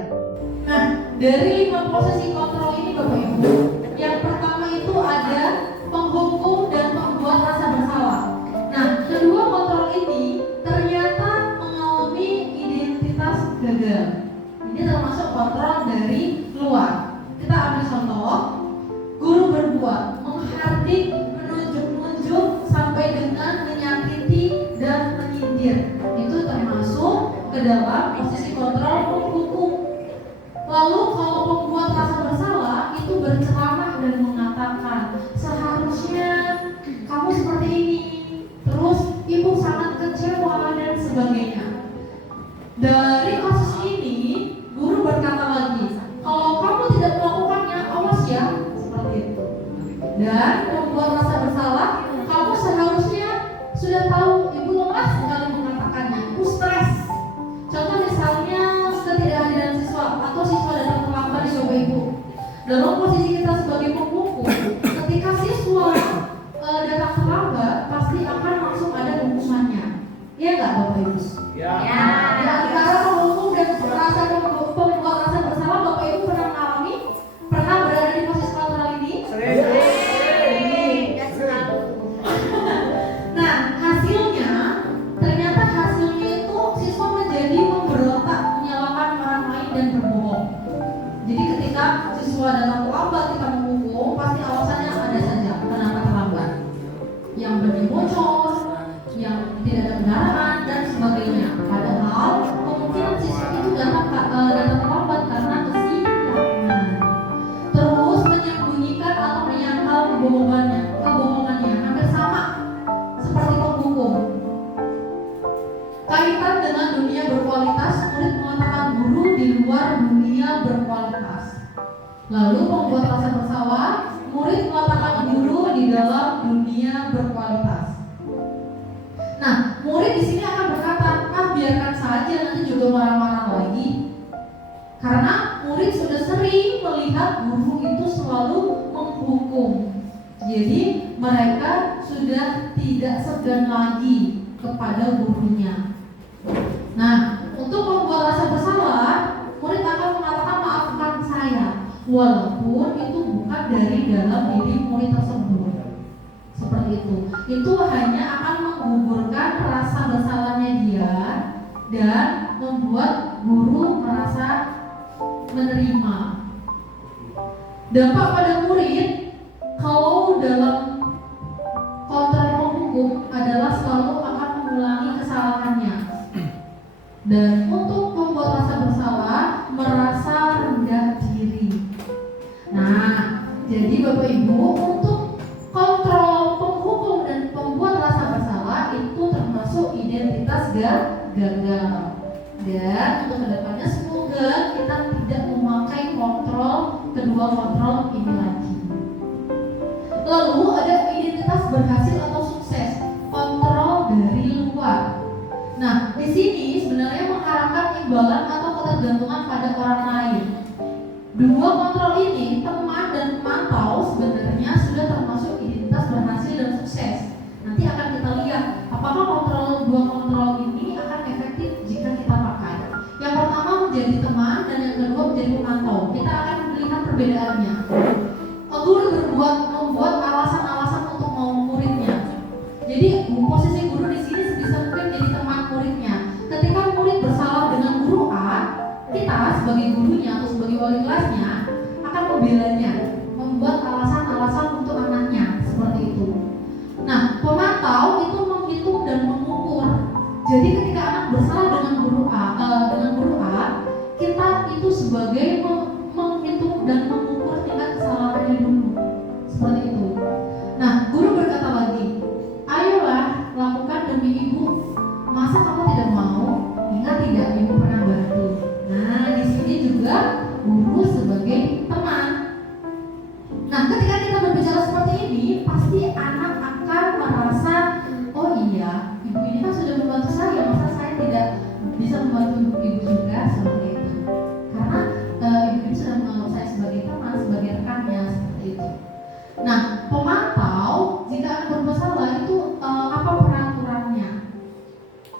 Nah, dari 5 posisi kontrol ini Bapak Ibu, yang pertama itu ada penghukum dan pembuat rasa bersalah. Nah, kedua kontrol ini ternyata mengalami identitas gagal. Ini termasuk kontrol dari luar. Kita ambil contoh, guru berbuat, menghardik, menunjuk-nunjuk sampai dengan menyakiti dan menyindir. Itu termasuk ke dalam posisi kontrol penghukum. Lalu kalau pembuat rasa bersalah itu berceramah dan mengatakan seharusnya kamu seperti ini, terus ibu sangat kecewa dan sebagainya. Dari kasus ini guru berkata lagi, kalau kamu tidak melakukannya awas ya, seperti itu. Dan membuat rasa bersalah, kamu seharusnya sudah tahu ibu lemas sekali mengatakannya, ibu stres. Contoh misalnya ketidakhadiran siswa atau siswa datang terlambat di Bapak Ibu. Dalam posisi kita sebagai penghukum, ketika siswa datang terlambat pasti akan langsung ada hukumannya. Iya nggak Bapak Ibu? Ya. Di antara penghukum dan pembuat rasa bersalah, Bapak Ibu pernah mengalami, pernah berada di posisi kontrol ini? Sering. dan berbohong. Jadi ketika siswa datang terlambat kita menghukum, pasti alasannya ada saja kenapa terlambat. Yang benih bocor, yang tidak ada kendaraan dan sebagainya. Padahal kemungkinan siswa itu datang terlambat karena kesilapan. Terus menyembunyikan atau menyangkal kebohongannya hampir sama seperti penghukum. Kaitan dengan dunia berkualitas, murid mengatakan guru di luar dunia berkualitas. Lalu membuat rasa bersalah, murid mengatakan guru di dalam dunia berkualitas. Nah, murid di sini akan berkata, biarkan saja nanti juga marah-marah lagi. Karena murid sudah sering melihat guru itu selalu menghukum. Jadi mereka sudah tidak segan lagi kepada gurunya. Nah, untuk membuat rasa bersalah, murid akan mengatakan maafkan saya, walaupun itu bukan dari dalam diri murid tersebut. Seperti itu. Itu hanya akan menggugurkan rasa bersalahnya dia dan membuat guru merasa menerima. Dampak pada murid kalau dalam kontrol penghukum adalah selalu akan mengulangi kesalahannya. Dan untuk membuat rasa bersalah, merasa rendah diri. Nah, jadi Bapak Ibu, untuk kontrol penghukum dan membuat rasa bersalah itu termasuk identitas gagal. Dan untuk kedepannya semoga kita tidak memakai kedua kontrol ini lagi. Lalu ada identitas berhasil atau sukses, kontrol dari luar. Nah, di sini sebenarnya mengharapkan imbalan atau ketergantungan pada orang lain. Dua kontrol ini, teman dan pemantau, sebenarnya sudah termasuk identitas berhasil dan sukses. Nanti akan kita lihat apakah dua kontrol ini akan efektif jika kita pakai. Yang pertama menjadi teman dan yang kedua menjadi pemantau. Kita akan melihat perbedaannya. Guru membuat alasan-alasan untuk mau muridnya. Jadi posisi guru di sini sebisa mungkin jadi teman muridnya. Ketika murid bersalah dengan guru A, kita sebagai gurunya atau sebagai wali kelasnya akan membelanya, membuat alasan-alasan untuk anaknya seperti itu. Nah, pemantau itu menghitung dan mengukur. Jadi ketika anak bersalah dengan guru A, kita itu sebagai menghitung dan mengukur tingkat kesalahannya dulu. Seperti itu. Nah, guru berkata lagi, ayolah lakukan demi ibu. Masa kamu tidak mau? Ingat tidak ibu pernah bantu. Nah, di sini juga guru sebagai teman. Nah, ketika kita berbicara seperti ini, pasti anak akan merasa, oh iya, ibu ini kan sudah membantu saya, masa saya tidak bisa membantu ibu juga seperti itu. Karena ibu ini sudah menganggap saya sebagai teman, sebagai rekannya seperti itu. Nah, pemantau jika anak berbuat salah itu apa peraturannya?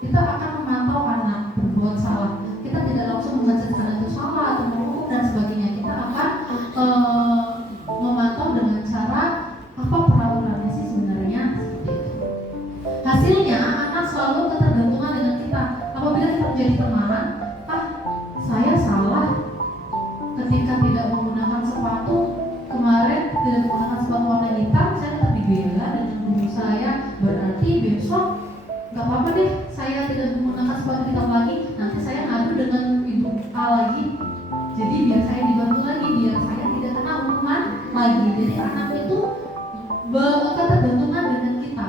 Kita akan memantau anak berbuat salah. Kita tidak langsung mengajarkan itu salah atau menghukum dan sebagainya. Kita akan memantau dengan cara apa peraturannya sih sebenarnya seperti itu. Hasilnya anak selalu ketergantungan dengan kita. Apabila kita menjadi teman, saya salah ketika tidak menggunakan sepatu kemarin, tidak menggunakan sepatu warna hitam, saya tetap dibela dengan guru saya. Berarti besok nggak apa-apa deh, saya tidak menggunakan sepatu hitam lagi. Nanti saya ngadu dengan ibu A lagi. Jadi biar saya dibantu lagi, biar saya tidak kena hukuman lagi. Jadi anak itu ketergantungan dengan kita.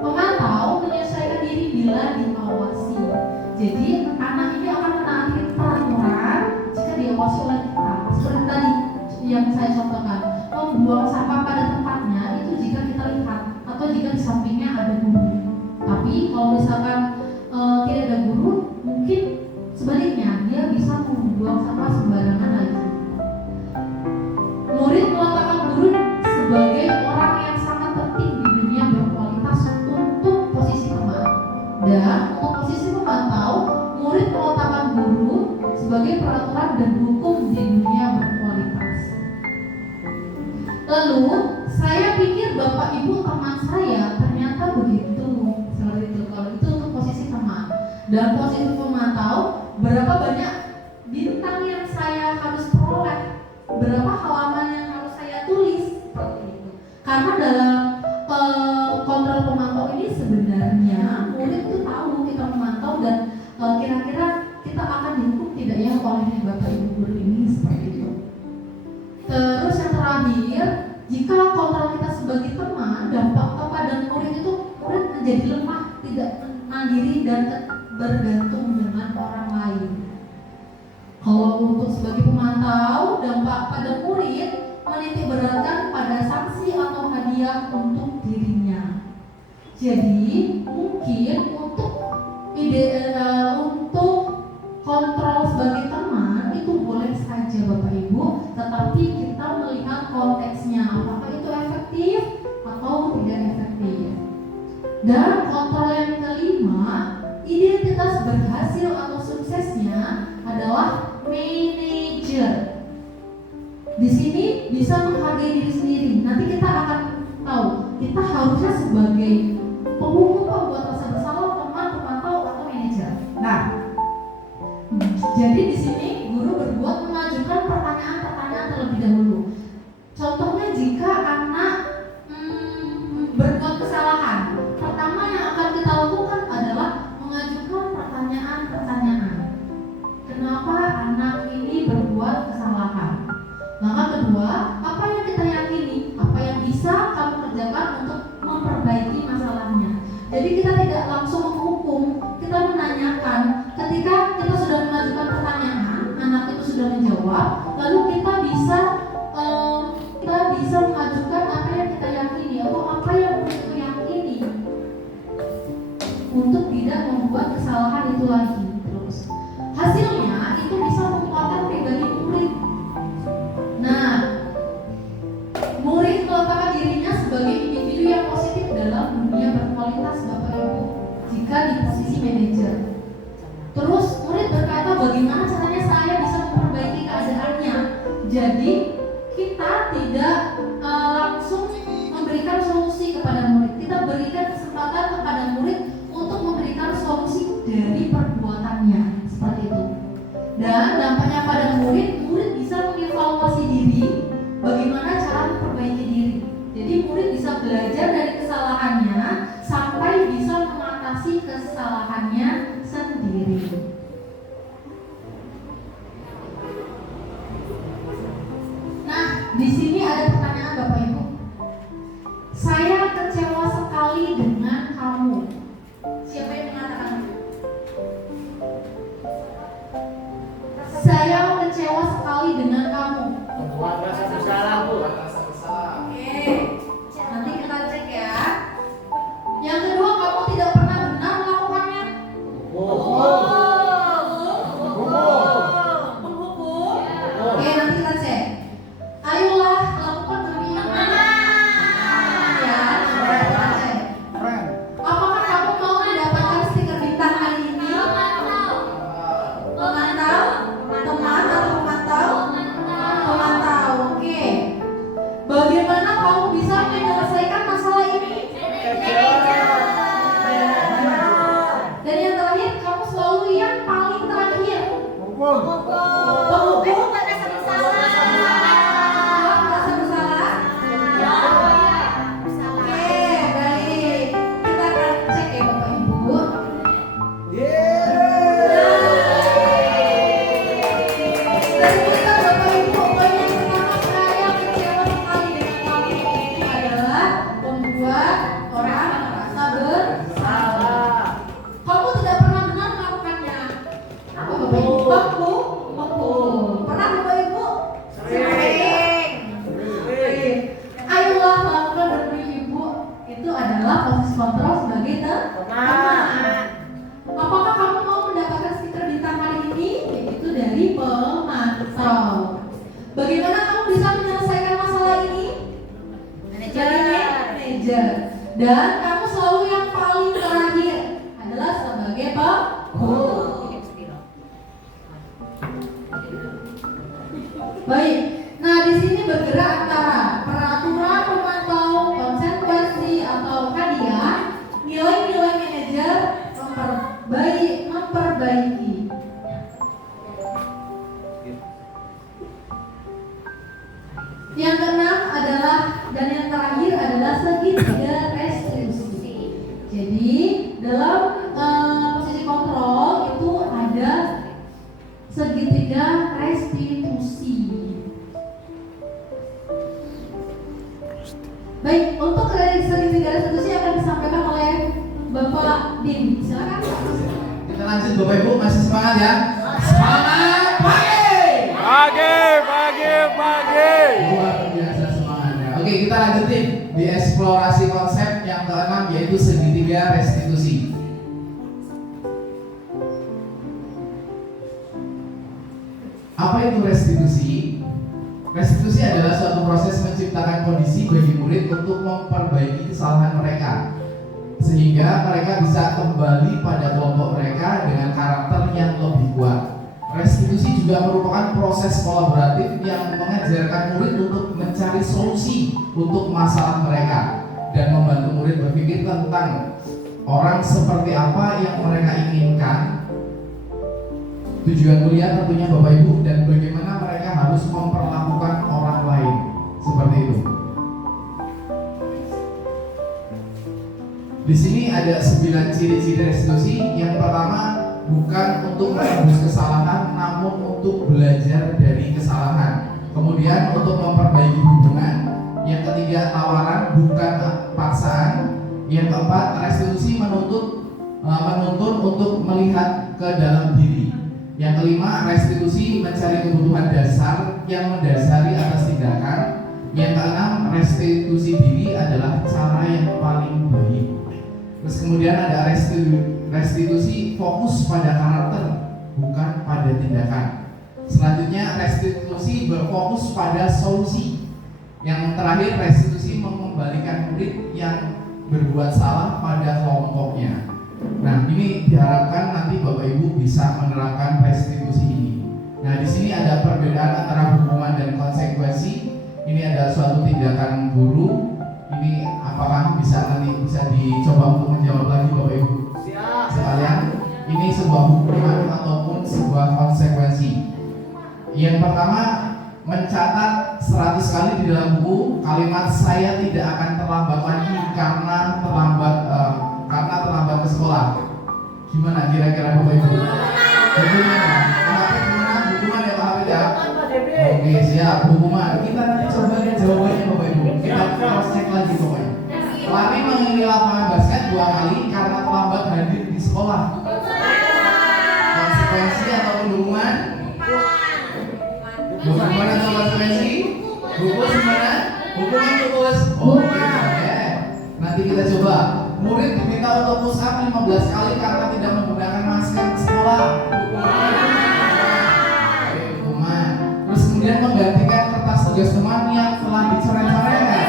Pemantau menyesuaikan diri bila diawasi. Jadi anak ini akan menaati peraturan jika diawasi oleh kita. Seperti tadi yang saya contohkan, membuang sampah pada tempatnya itu jika kita lihat atau jika di sampingnya ada guru. Tapi kalau misalkan tidak ada guru, mungkin sebaliknya dia bisa membuang sampah sembarangan lagi. Murid meletakkan guru sebagai orang yang sangat penting di dunia berkualitas untuk posisi teman. Dan untuk posisi pemantau, murid meletakkan guru sebagai peraturan dan hukum di dunia berkualitas. Lalu saya pikir Bapak Ibu teman saya ternyata begitu. Seperti itu. Kalau itu untuk posisi teman. Dan posisi pemantau, berapa banyak bintang dalam kontrol pemantau ini sebenarnya murid itu tahu kita memantau dan kira-kira kita akan dihukum tidak ya oleh Bapak Ibu guru ini, seperti itu. Terus yang terakhir, jika kontrol kita sebagai teman, dampak kepada murid itu murid menjadi lemah, tidak mandiri dan bergantung dengan orang lain. Kalau untuk sebagai pemantau, dampak pada murid menitik beratkan pada sanksi atau hadiah untuk dirinya. Jadi mungkin untuk kontrol sebagai teman itu boleh saja Bapak Ibu, tetapi kita melihat konteksnya, apakah itu efektif atau tidak efektif. Dan kontrol yang kelima, identitas berhasil atau suksesnya adalah manajer. Di sini bisa menghargai diri sendiri. Nanti kita akan tahu kita harusnya sebagai penghukum, pembuat rasa bersalah, teman, pemantau atau manajer. Nah, jadi di sini guru berbuat mengajukan pertanyaan-pertanyaan terlebih dahulu. Contohnya jika anak berbuat kesalahan, pertama yang akan kita lakukan adalah mengajukan pertanyaan-pertanyaan. Kenapa anak ini berbuat kesalahan? Maka kedua, apa yang kita yakini, apa yang bisa kamu kerjakan untuk memperbaiki masalahnya. Jadi kita tidak langsung menghukum, kita menanyakan. Ketika kita sudah mengajukan pertanyaan, anak itu sudah menjawab, lalu kita bisa mengajukan apa yang kita yakini atau apa yang kita yakini untuk tidak membuat kesalahan itu lagi. Terus hasilnya itu bisa menguatkan pribadi murid. Nah, murid meletakkan dirinya sebagai individu yang positif dalam dunia berkualitas Bapak Ibu jika di posisi manajer. Terus murid berkata, bagaimana caranya saya bisa memperbaiki keadaannya. Jadi kita tidak langsung memberikan solusi kepada murid. Kita berikan kesempatan kepada murid untuk memberikan solusi dari perbuatannya, seperti itu. Dan dampaknya pada murid bisa mengevaluasi diri, bagaimana cara memperbaiki diri. Jadi murid bisa belajar dari kesalahannya sampai bisa mengatasi kesalahannya sendiri. Nah, di sini ada pertanyaan Bapak Ibu. Saya kecewa sekali dengan kamu. Siapa yang mengatakan itu? Saya kecewa sekali dengan kamu. Buat rasa bersalah, Bu. Rasa bersalah. Oke, nanti kita cek ya. Yang kedua, kamu tidak pernah benar melakukannya. Menghukum. Oke, nanti kita cek. Ayolah, lakukan demi yang mana? Ya, coba kita cek. Apakah kamu mau mendapatkan stiker bintang hari ini? Pemantau? Teman atau pemantau? Pemantau, oke. Bagaimana kamu bisa menyelesaikan masalah ini? Dan yang terakhir, kamu selalu yang paling terakhir. Penghukum merasa bersalah. Merasa bersalah? Oke, baik. Kita akan cek ya Bapak Ibu. Dari kita Bapak Ibu, poin yang pertama, saya kecewa sekali dengan kamu. Itu adalah membuat orang merasa bersalah. Kamu tidak pernah benar melakukannya. Apa Bapak Ibu? Pernah Bapak Ibu? Sering. Ayolah lakukan demi Ibu. Itu adalah posisi kontrol sebagai teman. Apakah kamu mau mendapatkan stiker bintang hari ini? Yaitu dari pemantau. Bagaimana kamu bisa menyelesaikan masalah ini? Manajer. Dan kamu selalu yang paling terakhir adalah sebagai penghukum. Baik. Nah, di sini bergerak antara peraturan pemantau, konsekuensi atau hadiah, nilai-nilai manajer, memperbaiki. Yang keenam adalah dan yang terakhir adalah dalam posisi kontrol itu ada segitiga restitusi. Baik, untuk segitiga restitusi akan disampaikan oleh Bapak Dim. Silakan. Kita lanjut Bapak Ibu, masih semangat ya? Semangat pagi! Pagi. Luar biasa semangatnya. Oke, kita lanjutin di eksplorasi konsep yang keenam, yaitu segitiga restitusi. Apa itu restitusi? Restitusi adalah suatu proses menciptakan kondisi bagi murid untuk memperbaiki kesalahan mereka, sehingga mereka bisa kembali pada kelompok mereka dengan karakter yang lebih kuat. Restitusi juga merupakan proses kolaboratif yang mengajarkan murid untuk mencari solusi untuk masalah mereka dan membantu murid berpikir tentang orang seperti apa yang mereka inginkan. Tujuan kuliah tentunya Bapak Ibu, dan bagaimana mereka harus memperlakukan orang lain. Seperti itu. Di sini ada 9 ciri-ciri restitusi. Yang pertama, bukan untuk menebus kesalahan, namun untuk belajar dari kesalahan. Kemudian untuk memperbaiki hubungan. Yang ketiga, tawaran bukan paksaan. Yang keempat, restitusi menuntun untuk melihat ke dalam diri. Yang kelima, restitusi mencari kebutuhan dasar yang mendasari atas tindakan. Yang keenam, restitusi diri adalah cara yang paling baik. Terus kemudian ada restitusi fokus pada karakter, bukan pada tindakan. Selanjutnya, restitusi berfokus pada solusi. Yang terakhir, restitusi mengembalikan murid yang berbuat salah pada kelompoknya. Nah, ini diharapkan nanti Bapak Ibu bisa menerapkan restitusi ini. Nah, di sini ada perbedaan antara hukuman dan konsekuensi. Ini adalah suatu tindakan guru. Ini apakah bisa dicoba untuk menjawab lagi Bapak Ibu sekalian? Ini sebuah hukuman ataupun sebuah konsekuensi. Yang pertama, mencatat 100 kali di dalam buku kalimat "saya tidak akan terlambat lagi karena terlambat ke sekolah". Gimana kira-kira Bapak Ibu? Hukuman. Kenapa gimana? Hukuman ya Pak Hafid ya? Oke, siap, hukuman. Kita nanti coba lihat jawabannya Bapak Ibu. Kita cross check lagi pokoknya. Lari mengelilingi lapangan basket 2 kali karena terlambat hadir di sekolah. Konsekuensi atau hukuman? Hukuman atau konsekuensi? Hukum gimana? Hukuman fokus. Oke. Nanti kita coba. Murid diminta untuk push up 15 kali karena tidak menggunakan masker ke sekolah. Hukuman. Terus kemudian menggantikan kertas tugas teman yang telah dicoret-coret.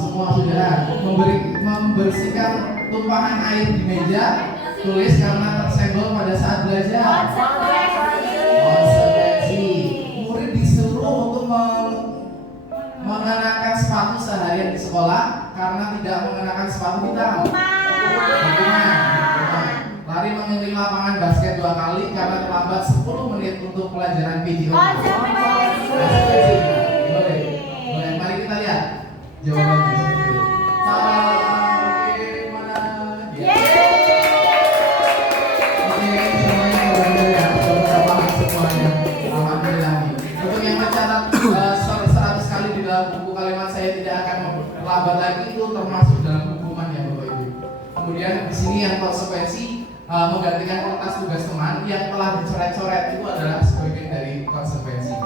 Semua sudah. Membersihkan tumpahan air di meja tulis karena tersenggol pada saat belajar. Konsekuensi. Murid disuruh untuk mengenakan sepatu seharian di sekolah karena tidak mengenakan sepatu hitam. Hukuman. Lari mengelilingi lapangan basket 2 kali karena terlambat 10 menit untuk pelajaran PJO. Boleh. Mari kita lihat jawabannya. Lambat lagi itu termasuk dalam hukuman ya Bapak Ibu. Kemudian di sini yang konsekuensi menggantikan kertas tugas teman yang telah dicoret-coret itu adalah sebagian dari konsekuensi.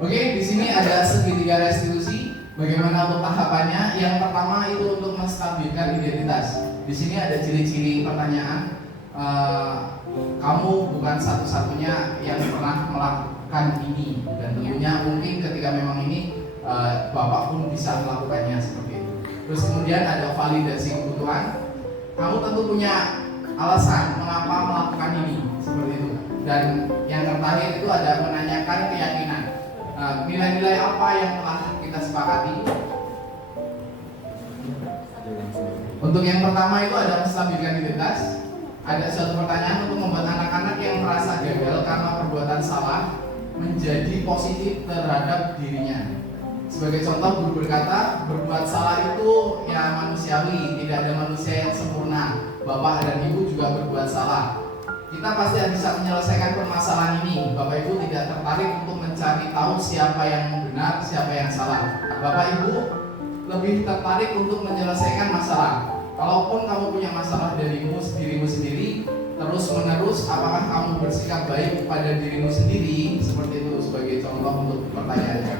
Oke, di sini ada segitiga restitusi. Bagaimana untuk tahapannya? Yang pertama itu untuk menstabilkan identitas. Di sini ada ciri-ciri pertanyaan. Kamu bukan satu-satunya yang pernah melakukan ini, dan tentunya mungkin ketika memang ini Bapak pun bisa melakukannya seperti itu. Terus kemudian ada validasi kebutuhan. Kamu tentu punya alasan mengapa melakukan ini seperti itu. Dan yang terakhir itu ada menanyakan keyakinan. Nilai-nilai apa yang telah kita sepakati? Untuk yang pertama itu ada menstabilkan identitas. Ada suatu pertanyaan untuk membuat anak-anak yang merasa gagal karena perbuatan salah menjadi positif terhadap dirinya. Sebagai contoh, guru berkata, berbuat salah itu ya manusiawi, tidak ada manusia yang sempurna. Bapak dan Ibu juga berbuat salah. Kita pasti bisa menyelesaikan permasalahan ini. Bapak Ibu tidak tertarik untuk mencari tahu siapa yang benar, siapa yang salah. Bapak Ibu lebih tertarik untuk menyelesaikan masalah. Kalaupun kamu punya masalah dirimu sendiri, terus menerus, apakah kamu bersikap baik pada dirimu sendiri? Seperti itu sebagai contoh untuk pertanyaannya.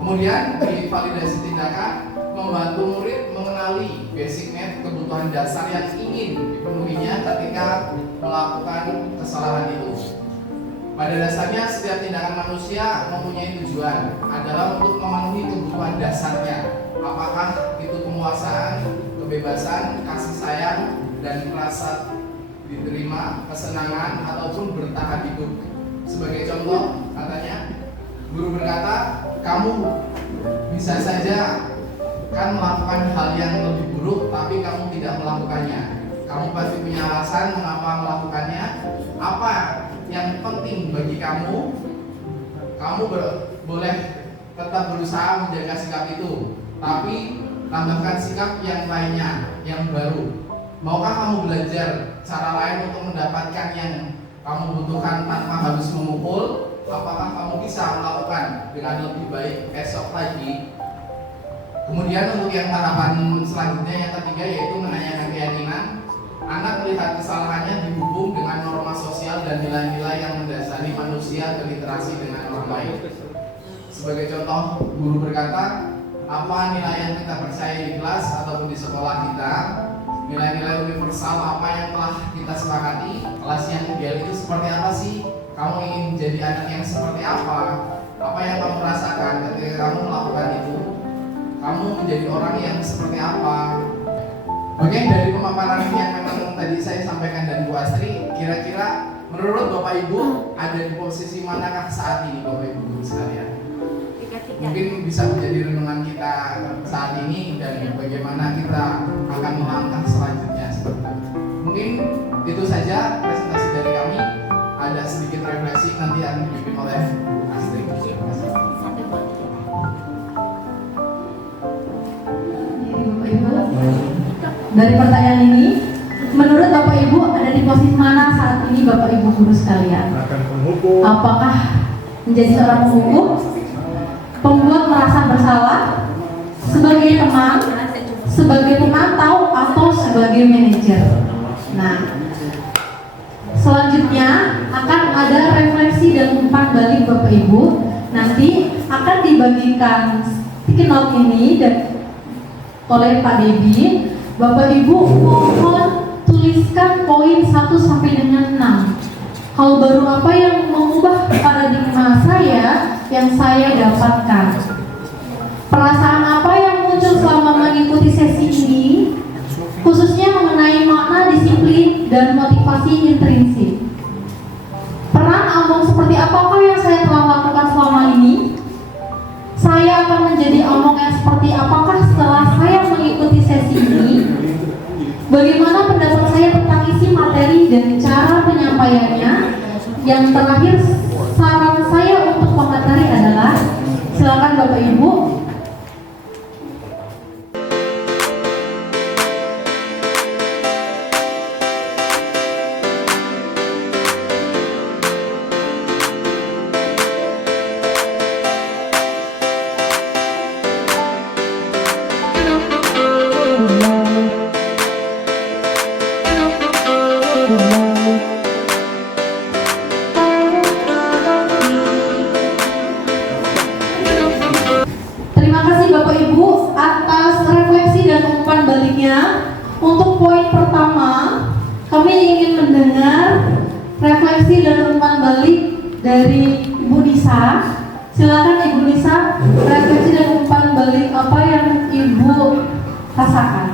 Kemudian di validasi tindakan, membantu murid mengenali basic need, kebutuhan dasar yang ingin dipenuhinya ketika melakukan kesalahan itu. Pada dasarnya setiap tindakan manusia mempunyai tujuan, adalah untuk memenuhi kebutuhan dasarnya. Apakah itu kemuasaan, kebebasan, kasih sayang, dan merasa diterima, kesenangan, ataupun bertahan hidup. Sebagai contoh, katanya guru berkata, kamu bisa saja kan melakukan hal yang lebih buruk, tapi kamu tidak melakukannya. Kamu pasti punya alasan mengapa melakukannya. Apa yang penting bagi kamu? Kamu boleh tetap berusaha menjaga sikap itu, tapi tambahkan sikap yang lainnya, yang baru. Maukah kamu belajar cara lain untuk mendapatkan yang kamu butuhkan tanpa harus memukul? Apakah kamu bisa melakukan dengan lebih baik esok lagi? Kemudian untuk yang tahapan selanjutnya yang ketiga, yaitu menanyakan keyakinan. Anak melihat kesalahannya dihubung dengan norma sosial dan nilai-nilai yang mendasari manusia berinteraksi dengan orang lain. Sebagai contoh, guru berkata, apa nilai yang kita percaya di kelas ataupun di sekolah kita, nilai-nilai universal apa yang telah kita sepakati, kelas yang ideal itu seperti apa sih? Kamu ingin menjadi anak yang seperti apa? Apa yang kamu rasakan ketika kamu melakukan itu? Kamu menjadi orang yang seperti apa? Oke, dari pemaparan yang memang tadi saya sampaikan dan Bu Astri, kira-kira menurut Bapak Ibu ada di posisi manakah saat ini Bapak Ibu sekalian? Mungkin bisa menjadi renungan kita saat ini dan bagaimana kita akan melangkah selanjutnya seperti itu. Mungkin itu saja presentasi dari kami. Ada sedikit refleksi nanti akan dipimpin oleh Bu Astri. Dari pertanyaan ini, menurut Bapak Ibu ada di posisi mana saat ini Bapak Ibu guru sekalian? Apakah menjadi seorang penghukum, pembuat merasa bersalah, sebagai teman, sebagai pemantau, atau sebagai manajer? Nah, selanjutnya akan ada refleksi dan umpan balik Bapak Ibu. Nanti akan dibagikan sticky note ini dan oleh Pak Debi. Bapak Ibu mohon tuliskan poin 1 sampai dengan 6. Hal baru apa yang mengubah paradigma saya yang saya dapatkan? Perasaan apa yang muncul selama mengikuti sesi ini, khususnya mengenai makna disiplin dan motivasi intrinsik? Peran Among seperti apakah yang saya telah lakukan selama ini? Saya akan menjadi Among yang seperti apakah setelah saya mengikuti sesi ini? Bagaimana pendapat saya tentang isi materi dan cara penyampaiannya? Yang terakhir, saran saya untuk pemateri adalah, silakan Bapak Ibu. Terima kasih Bapak Ibu atas refleksi dan umpan baliknya. Untuk poin pertama, kami ingin mendengar refleksi dan umpan balik dari Ibu Nisa. Silakan Ibu Nisa, refleksi dan umpan balik apa yang Ibu rasakan.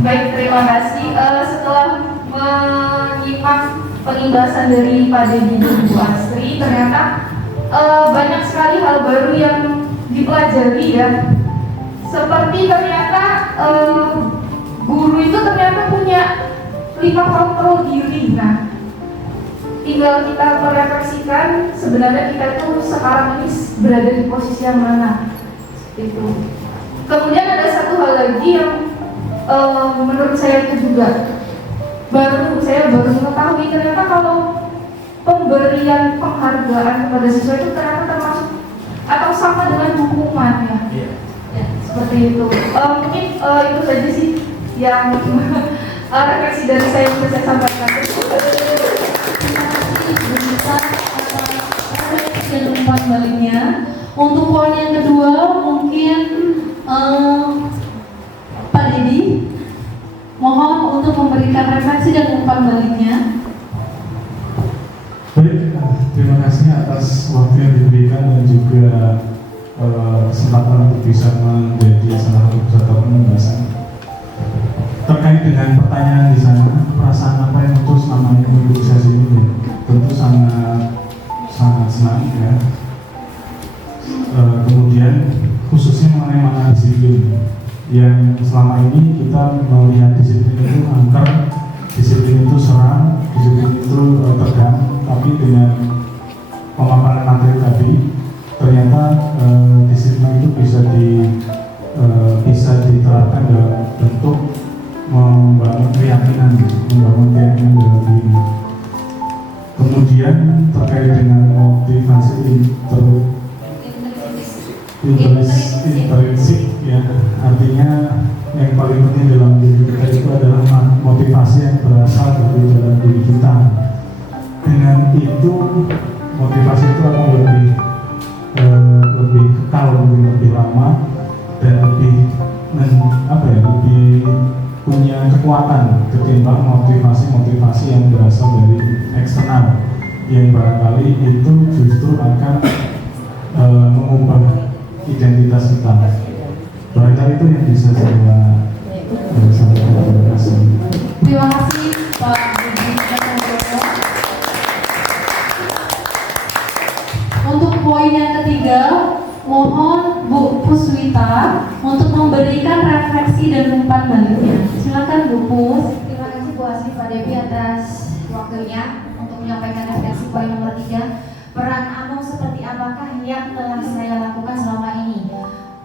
Baik, terima kasih. Setelah menyimak penjelasan dari Pak Dedi dan Bu Astri, ternyata banyak sekali hal baru yang dipelajari ya. Seperti ternyata guru itu ternyata punya 5 kontrol diri. Nah, tinggal kita merefleksikan sebenarnya kita itu sekarang ini berada di posisi yang mana itu. Kemudian ada satu hal lagi yang menurut saya itu juga saya baru mengetahui ternyata kalau pemberian penghargaan kepada siswa itu ternyata termasuk atau sama dengan hukuman ya. Ya, seperti itu. Mungkin itu saja sih yang refleksi dari saya yang bisa saya sampaikan. Dan umpan baliknya. Untuk poin yang kedua mungkin Pak Dedi mohon untuk memberikan refleksi dan umpan baliknya. Baik, terima kasih atas waktu yang diberikan dan juga kesempatan untuk bisa menjadi salah satu peserta pembahasan. Terkait dengan pertanyaan di sana, perasaan apa yang muncul selama ini mengikuti sesi ini? Tentu sangat senang ya. Kemudian khususnya mengenai makna disiplin yang selama ini kita melihat disiplin itu angker, disiplin itu serang, disiplin itu tegang, tapi dengan pemaparan materi tadi ternyata disiplin itu bisa diterapkan dalam bentuk membangun keyakinan dalam diri. Kemudian terkait dengan motivasi intrinsik ya, artinya yang paling penting dalam diri kita itu adalah motivasi yang berasal dari dalam diri kita. Dengan itu motivasi itu akan lebih kekal, lebih lama dan lebih punya kekuatan ketimbang motivasi yang berasal dari eksternal yang barangkali itu justru akan mengubah identitas kita. Barangkali itu yang bisa saya sampaikan. Terima kasih. Terima kasih Pak Budi. Untuk poin yang ketiga, mohon Bu Puswita untuk memberikan refleksi dan umpan baliknya. Silakan Bu Pus. Terima kasih Bu Asri Pak Devi atas waktunya untuk menyampaikan refleksi poin nomor 3. Peran AMO seperti apakah yang telah saya lakukan selama ini?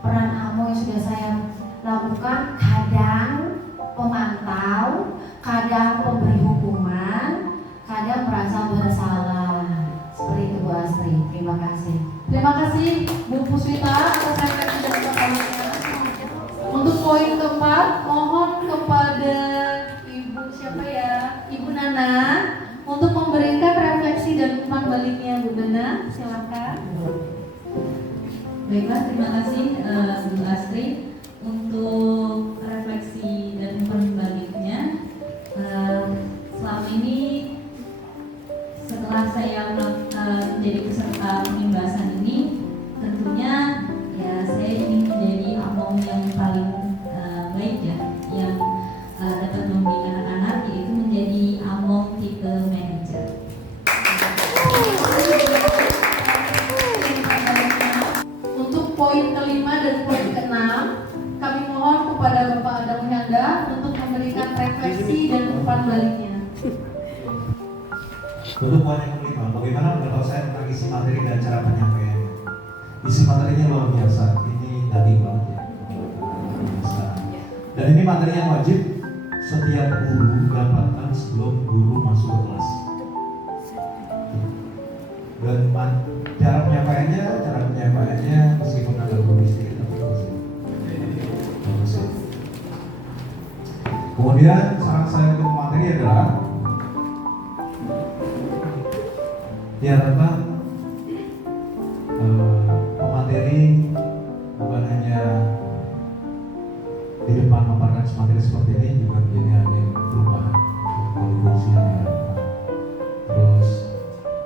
Peran AMO yang sudah saya lakukan kadang pemantau, kadang pemberi hukuman, kadang merasa bersalah. Seperti itu Bu Asri. Terima kasih. Terima kasih Bu Puswita atas refleksi dan umpan baliknya. Untuk poin keempat, mohon kepada Ibu siapa ya? Ibu Nana untuk memberikan refleksi dan umpan baliknya. Bu Nana, silakan. Baiklah, terima kasih Bu Astri untuk refleksi dan umpan baliknya. Selama ini setelah saya menjadi peserta pembahasan ini, tentunya ya saya ingin menjadi AMO yang paling baik ya, yang dapat membimbing anak-anak, yaitu menjadi AMO tipe manager. Untuk poin kelima dan poin keenam, kami mohon kepada Bapak Adam Hyanda untuk memberikan refleksi dan umpan baliknya. Untuk poin yang kelima, bagaimana pendapat saya tentang isi materi dan cara penyampaiannya? Isi materinya luar biasa, ini daging banget ya. Dan ini materi yang wajib setiap guru dapatkan sebelum guru masuk ke kelas. Dan cara penyampaiannya meskipun agak rumit sedikit tapi bagus. Kemudian saran saya untuk materi adalah diharapkan pemateri bukan hanya di depan memaparkan materi seperti ini, juga menjadi agen perubahan kontribusi yang diharapkan. Terus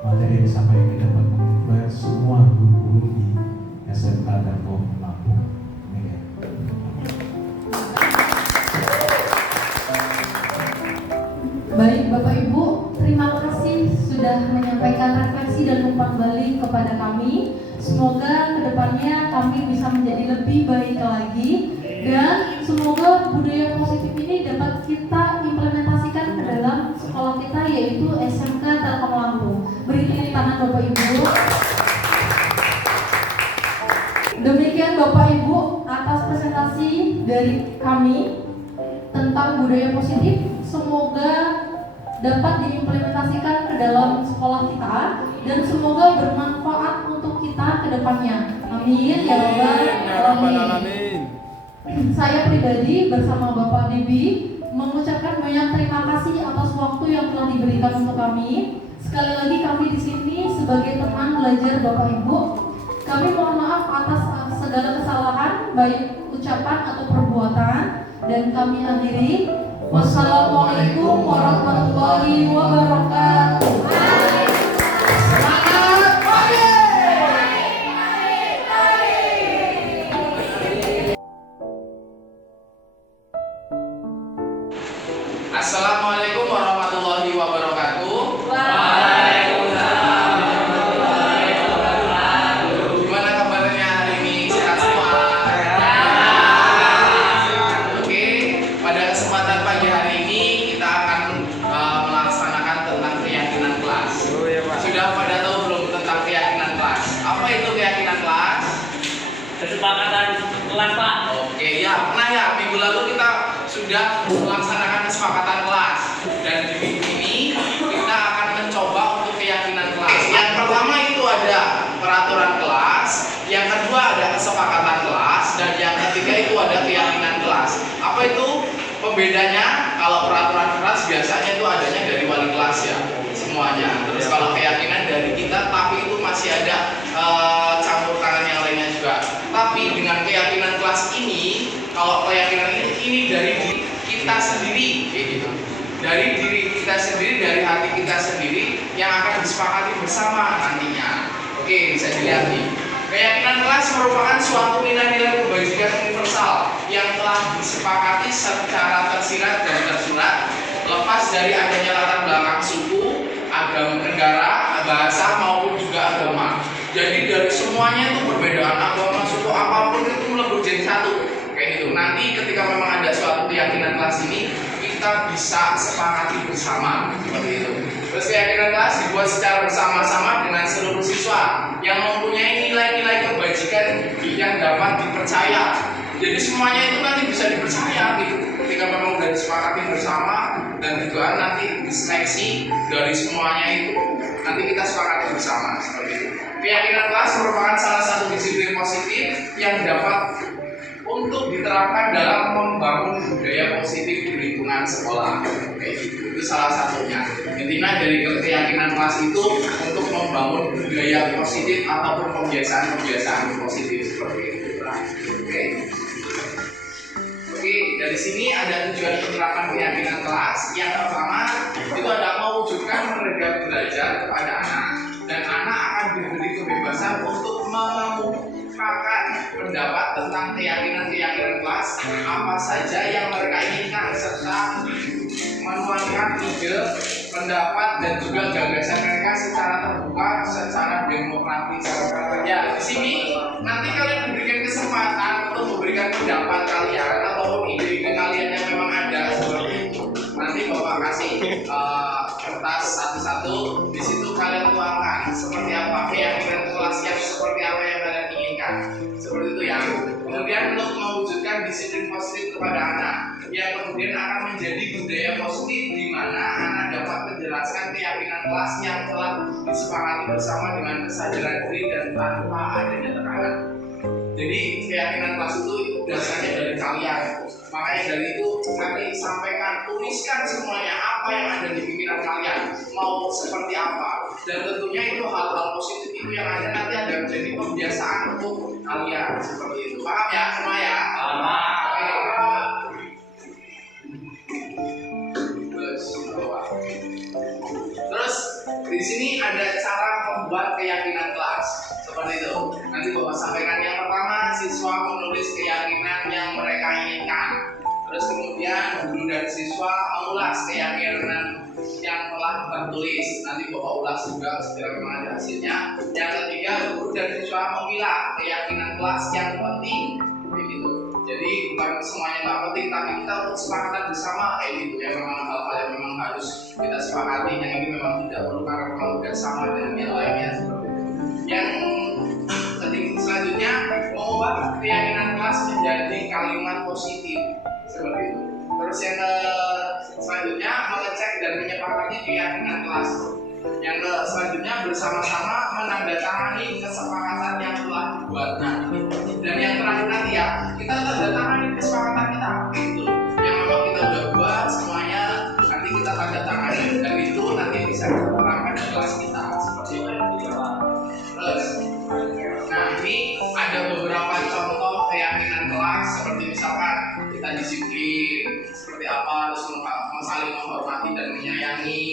materi yang disampaikan ini dapat menginfluence semua guru-guru di SMK dan Kom Lampung. Baik Bapak Ibu, terima kasih sudah menyampaikan refleksi dan umpan balik kepada kami. Semoga kedepannya kami bisa menjadi lebih baik lagi dan semoga budaya positif ini dapat kita implementasikan ke dalam sekolah kita, yaitu SMK Telkom Lampung. dari kami tentang budaya positif semoga dapat diimplementasikan ke dalam sekolah kita dan semoga bermanfaat untuk kita ke depannya. Amin ya rabbal alamin. Saya pribadi bersama Bapak Debi mengucapkan banyak terima kasih atas waktu yang telah diberikan untuk kami. Sekali lagi kami di sini sebagai teman belajar Bapak Ibu. Kami mohon maaf atas segala kesalahan baik ucapan atau perbuatan dan kami akhiri. Wassalamualaikum warahmatullahi wabarakatuh. Semangat pagi. Assalamualaikum warahmatullahi wabarakatuh. Gimana kabarnya hari ini? Sehat semua? Oke, pada kesempatan pagi hari ini kita akan melaksanakan tentang keyakinan kelas. Sudah pada tahu belum tentang keyakinan kelas? Apa itu keyakinan kelas? Kesepakatan kelas, Pak. Oke, ya pernah ya minggu lalu kita sudah melaksanakan kesepakatan kelas dan di minggu ini kita akan mencoba untuk keyakinan kelas. Yang pertama itu ada peraturan kelas, yang kedua ada kesepakatan kelas, dan yang ketiga itu ada keyakinan kelas. Apa itu pembedanya? Kalau peraturan kelas biasanya itu adanya dari wali kelas ya semuanya. Terus kalau keyakinan dari kita, tapi itu masih ada campur tangan yang lainnya juga. Tapi dengan keyakinan kelas ini, kalau keyakinan ini dari diri kita sendiri, kayak gitu. Dari diri kita sendiri, dari hati kita sendiri yang akan disepakati bersama nantinya. Oke, bisa dilihat nih. Keyakinan kelas merupakan suatu nilai-nilai kebajikan universal yang telah disepakati secara tersirat dan tersurat, lepas dari adanya latar belakang suku, agama, negara, bahasa maupun juga agama. Jadi dari semuanya itu perbedaan agama, suku apapun itu melebur jadi satu. Kayak gitu. Nanti ketika memang ada suatu keyakinan kelas ini, kita bisa sepakati bersama seperti itu. Terus keyakinan kelas dibuat secara bersama-sama dengan seluruh siswa yang mempunyai nilai-nilai kebajikan yang dapat dipercaya. Jadi semuanya itu nanti bisa dipercaya gitu. Ketika memang sudah disepakati bersama dan juga nanti diseleksi dari semuanya itu nanti kita sepakati bersama seperti itu. Keyakinan kelas merupakan salah satu disiplin positif yang dapat untuk diterapkan dalam membangun budaya positif di lingkungan sekolah. Oke, itu salah satunya. Intinya dari keyakinan kelas itu untuk membangun budaya positif ataupun kebiasaan-kebiasaan positif seperti itu. Oke. Oke, dari sini ada tujuan penerapan keyakinan kelas. Yang pertama itu adalah mewujudkan merdeka belajar kepada anak, dan anak akan diberi kebebasan untuk mengemukakan pendapat tentang keyakinan kelas apa saja yang mereka inginkan, serta menuangkan ide, pendapat dan juga gagasan mereka secara terbuka, secara demokratis. Ya, di sini nanti kalian diberikan kesempatan untuk memberikan pendapat kalian ataupun ide-ide kalian yang memang ada seperti itu. Nanti Bapak kasih kertas satu-satu, di situ kalian tuangkan seperti apa keyakinan kelas yang seperti apa yang kalian inginkan. Seperti itu ya. Kemudian untuk mewujudkan disiplin positif kepada anak, yang kemudian akan menjadi budaya positif di mana anak dapat menjelaskan keyakinan kelas yang telah disepakati bersama dengan kesadaran diri dan tanpa adanya tekanan. Jadi keyakinan kelas itu dasarnya dari kalian. Makanya dari itu kami sampaikan, tuliskan semuanya apa yang ada di pikiran kalian, mau seperti apa. Dan tentunya itu hal-hal positif itu yang ada nanti ada menjadi kebiasaan untuk kalian seperti itu. Paham ya semua ya? Paham. Terus di sini ada cara membuat keyakinan kelas seperti itu. Nanti Bapak sampaikan. Yang pertama, siswa menulis keyakinan yang mereka inginkan. Terus kemudian guru dan siswa mengulas keyakinan yang telah tertulis. Nanti Bapak ulas juga setelah memang ada hasilnya. Yang ketiga, guru dan siswa memilah keyakinan kelas yang penting. Begitu. Jadi bukan semuanya nggak penting, tapi kita untuk sepakatan bersama kayak gitu ya. Memang hal-hal yang memang harus kita sepakati, yang ini memang tidak perlu karena memang sudah sama dengan yang lainnya seperti itu. Yang selanjutnya, mengubah keyakinan kelas menjadi kalimat positif keyakinan kelas. Yang selanjutnya bersama-sama menandatangani kesepakatan yang telah dibuat. Nah, dan yang terakhir nanti ya, kita tandatangani kesepakatan kita gitu. Yang memang kita udah buat semuanya, nanti kita tandatangani dan itu nanti bisa kita terapkan di kelas kita seperti itu. Terus, nah ini ada beberapa contoh keyakinan kelas seperti misalkan kita disiplin seperti apa, terus saling menghormati dan menyayangi,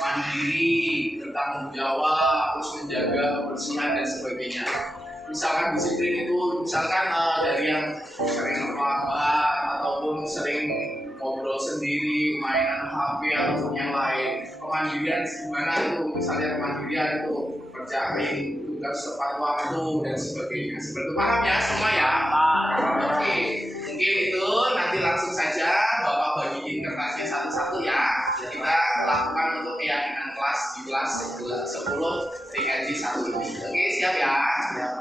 mandiri, bertanggung jawab, terus menjaga kebersihan dan sebagainya. Misalkan disiplin itu misalkan dari yang sering terlambat ataupun sering ngobrol sendiri, mainan HP ataupun yang lain. Kemandirian gimana itu? Misalnya kemandirian itu kerjain tugas tepat waktu dan sebagainya. Seperti itu, paham ya semua ya? Oke, mungkin itu nanti langsung saja Bapak bagiin kertasnya satu-satu ya. Kita lakukan untuk keyakinan kelas di kelas 10 TKJ 1 ini. Oke, siap ya? Siap.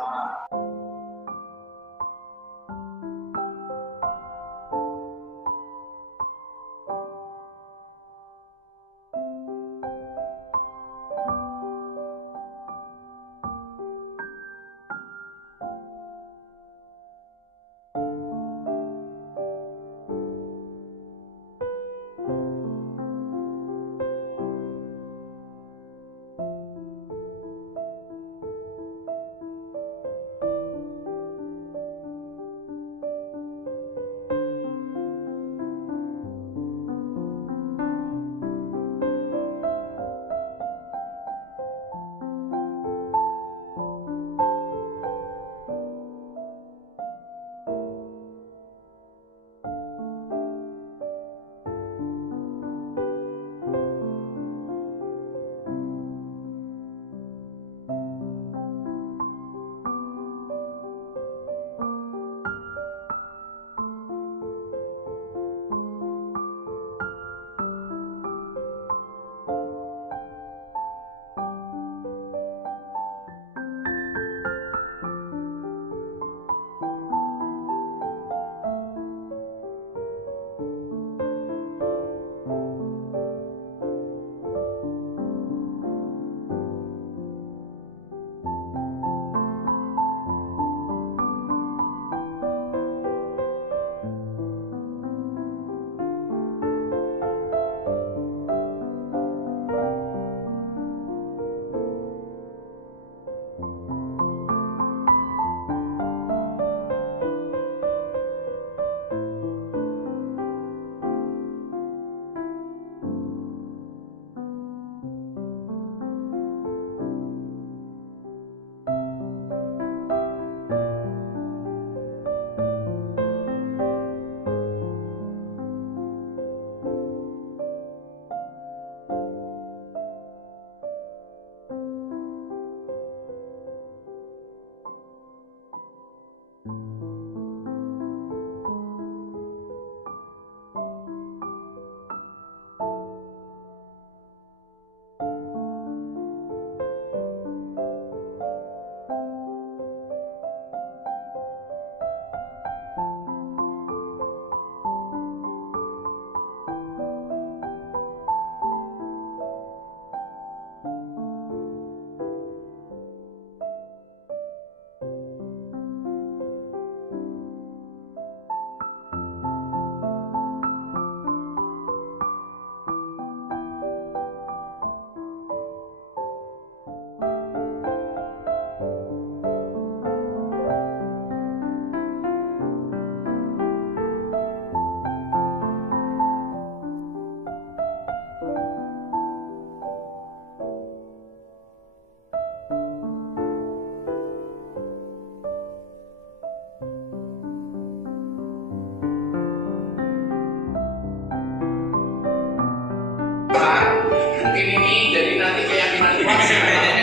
Mungkin ini jadi nanti keyakinan kelas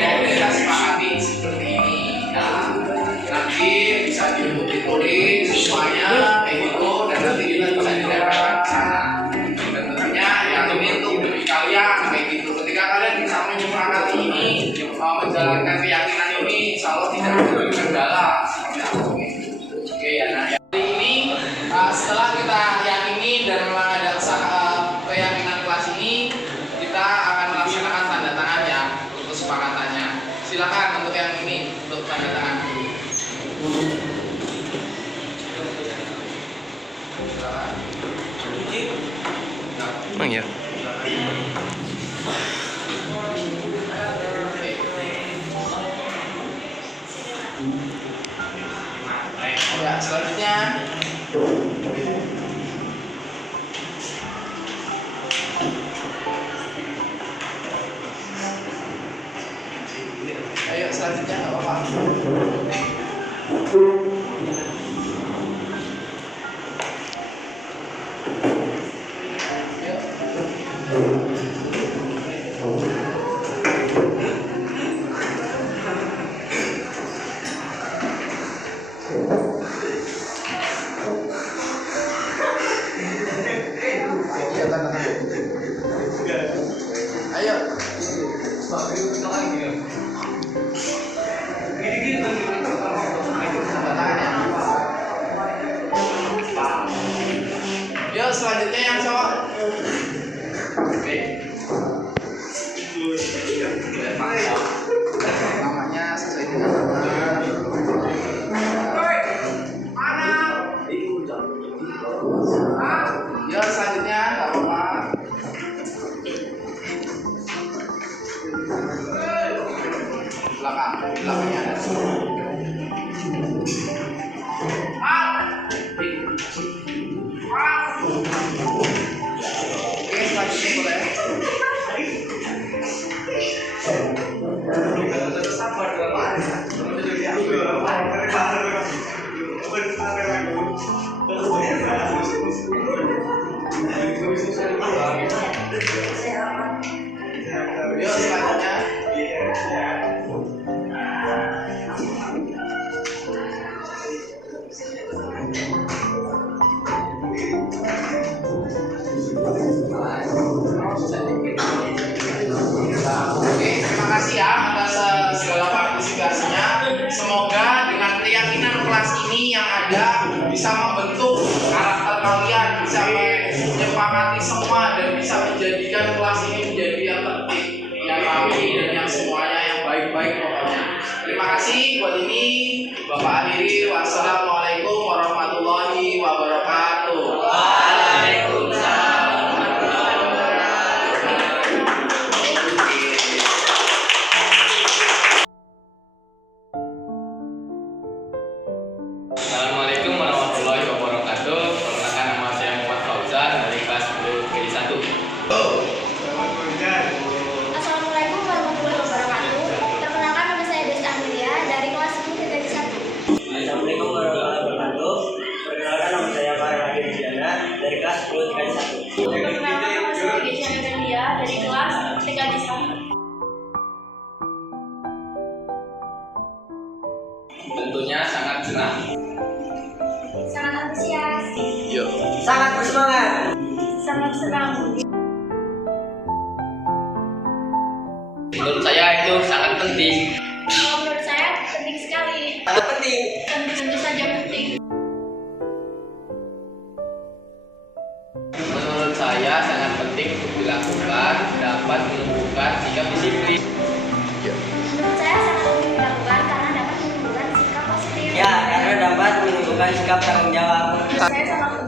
mau kita sepakati seperti ini ya. Nanti bisa ditulis semuanya kayak gitu dan nanti kita bisa didapatkan ke sana. Dan tentunya ya ini untuk demi kalian kayak gitu. Ketika kalian bisa menyepakati ini menjalankan keyakinan ini, insya Allah tidak ada kendala seperti apa. Oke ya, nah hari ini setelah kita yakini dan memang ada keyakinan kelas ini, kita akan melaksanakan selanjutnya nggak apa-apa. Ayo. Yuk selanjutnya yang cowok. Namanya sesuai dengan nama. Yuk selanjutnya nggak apa-apa. Belakangnya ada semua. Oke, selanjutnya boleh. Yuk selanjutnya. Oke, terima kasih ya atas segala partisipasinya. Semoga dengan keyakinan kelas ini yang ada bisa membentuk karakter kalian, bisa menyepakati semua dan bisa menjadikan kelas ini menjadi yang tertib, yang rapi dan yang semuanya yang baik-baik pokoknya. Terima kasih buat ini. Bapak akhiri. Wassalamualaikum warahmatullahi wabarakatuh. Waalaikumsalam. Assalamualaikum warahmatullahi wabarakatuh. Perkenalkan nama saya Muhammad Fauzan dari kelas 10 GD 1. Assalamualaikum warahmatullahi wabarakatuh. Perkenalkan nama saya Desta Amelia dari kelas 10 GD 1. Assalamualaikum warahmatullahi wabarakatuh. Perkenalkan nama saya Farah Hadi Diana dari kelas 10 GD 1. Perkenalkan nama saya Desya Nadia dari kelas 3 GD 1. Tentunya sangat senang. Sangat antusias. Yuk. Sangat bersemangat. Sangat senang. Menurut saya itu sangat penting. Kalau menurut saya penting sekali. Sangat penting. Tentu saja penting. Menurut saya sangat penting untuk dilakukan, dapat menumbuhkan sikap disiplin. Menurut saya sangat penting dilakukan karena dapat menunjukkan sikap positif. Ya, karena dapat menunjukkan sikap tanggung jawab. Menurut saya sangat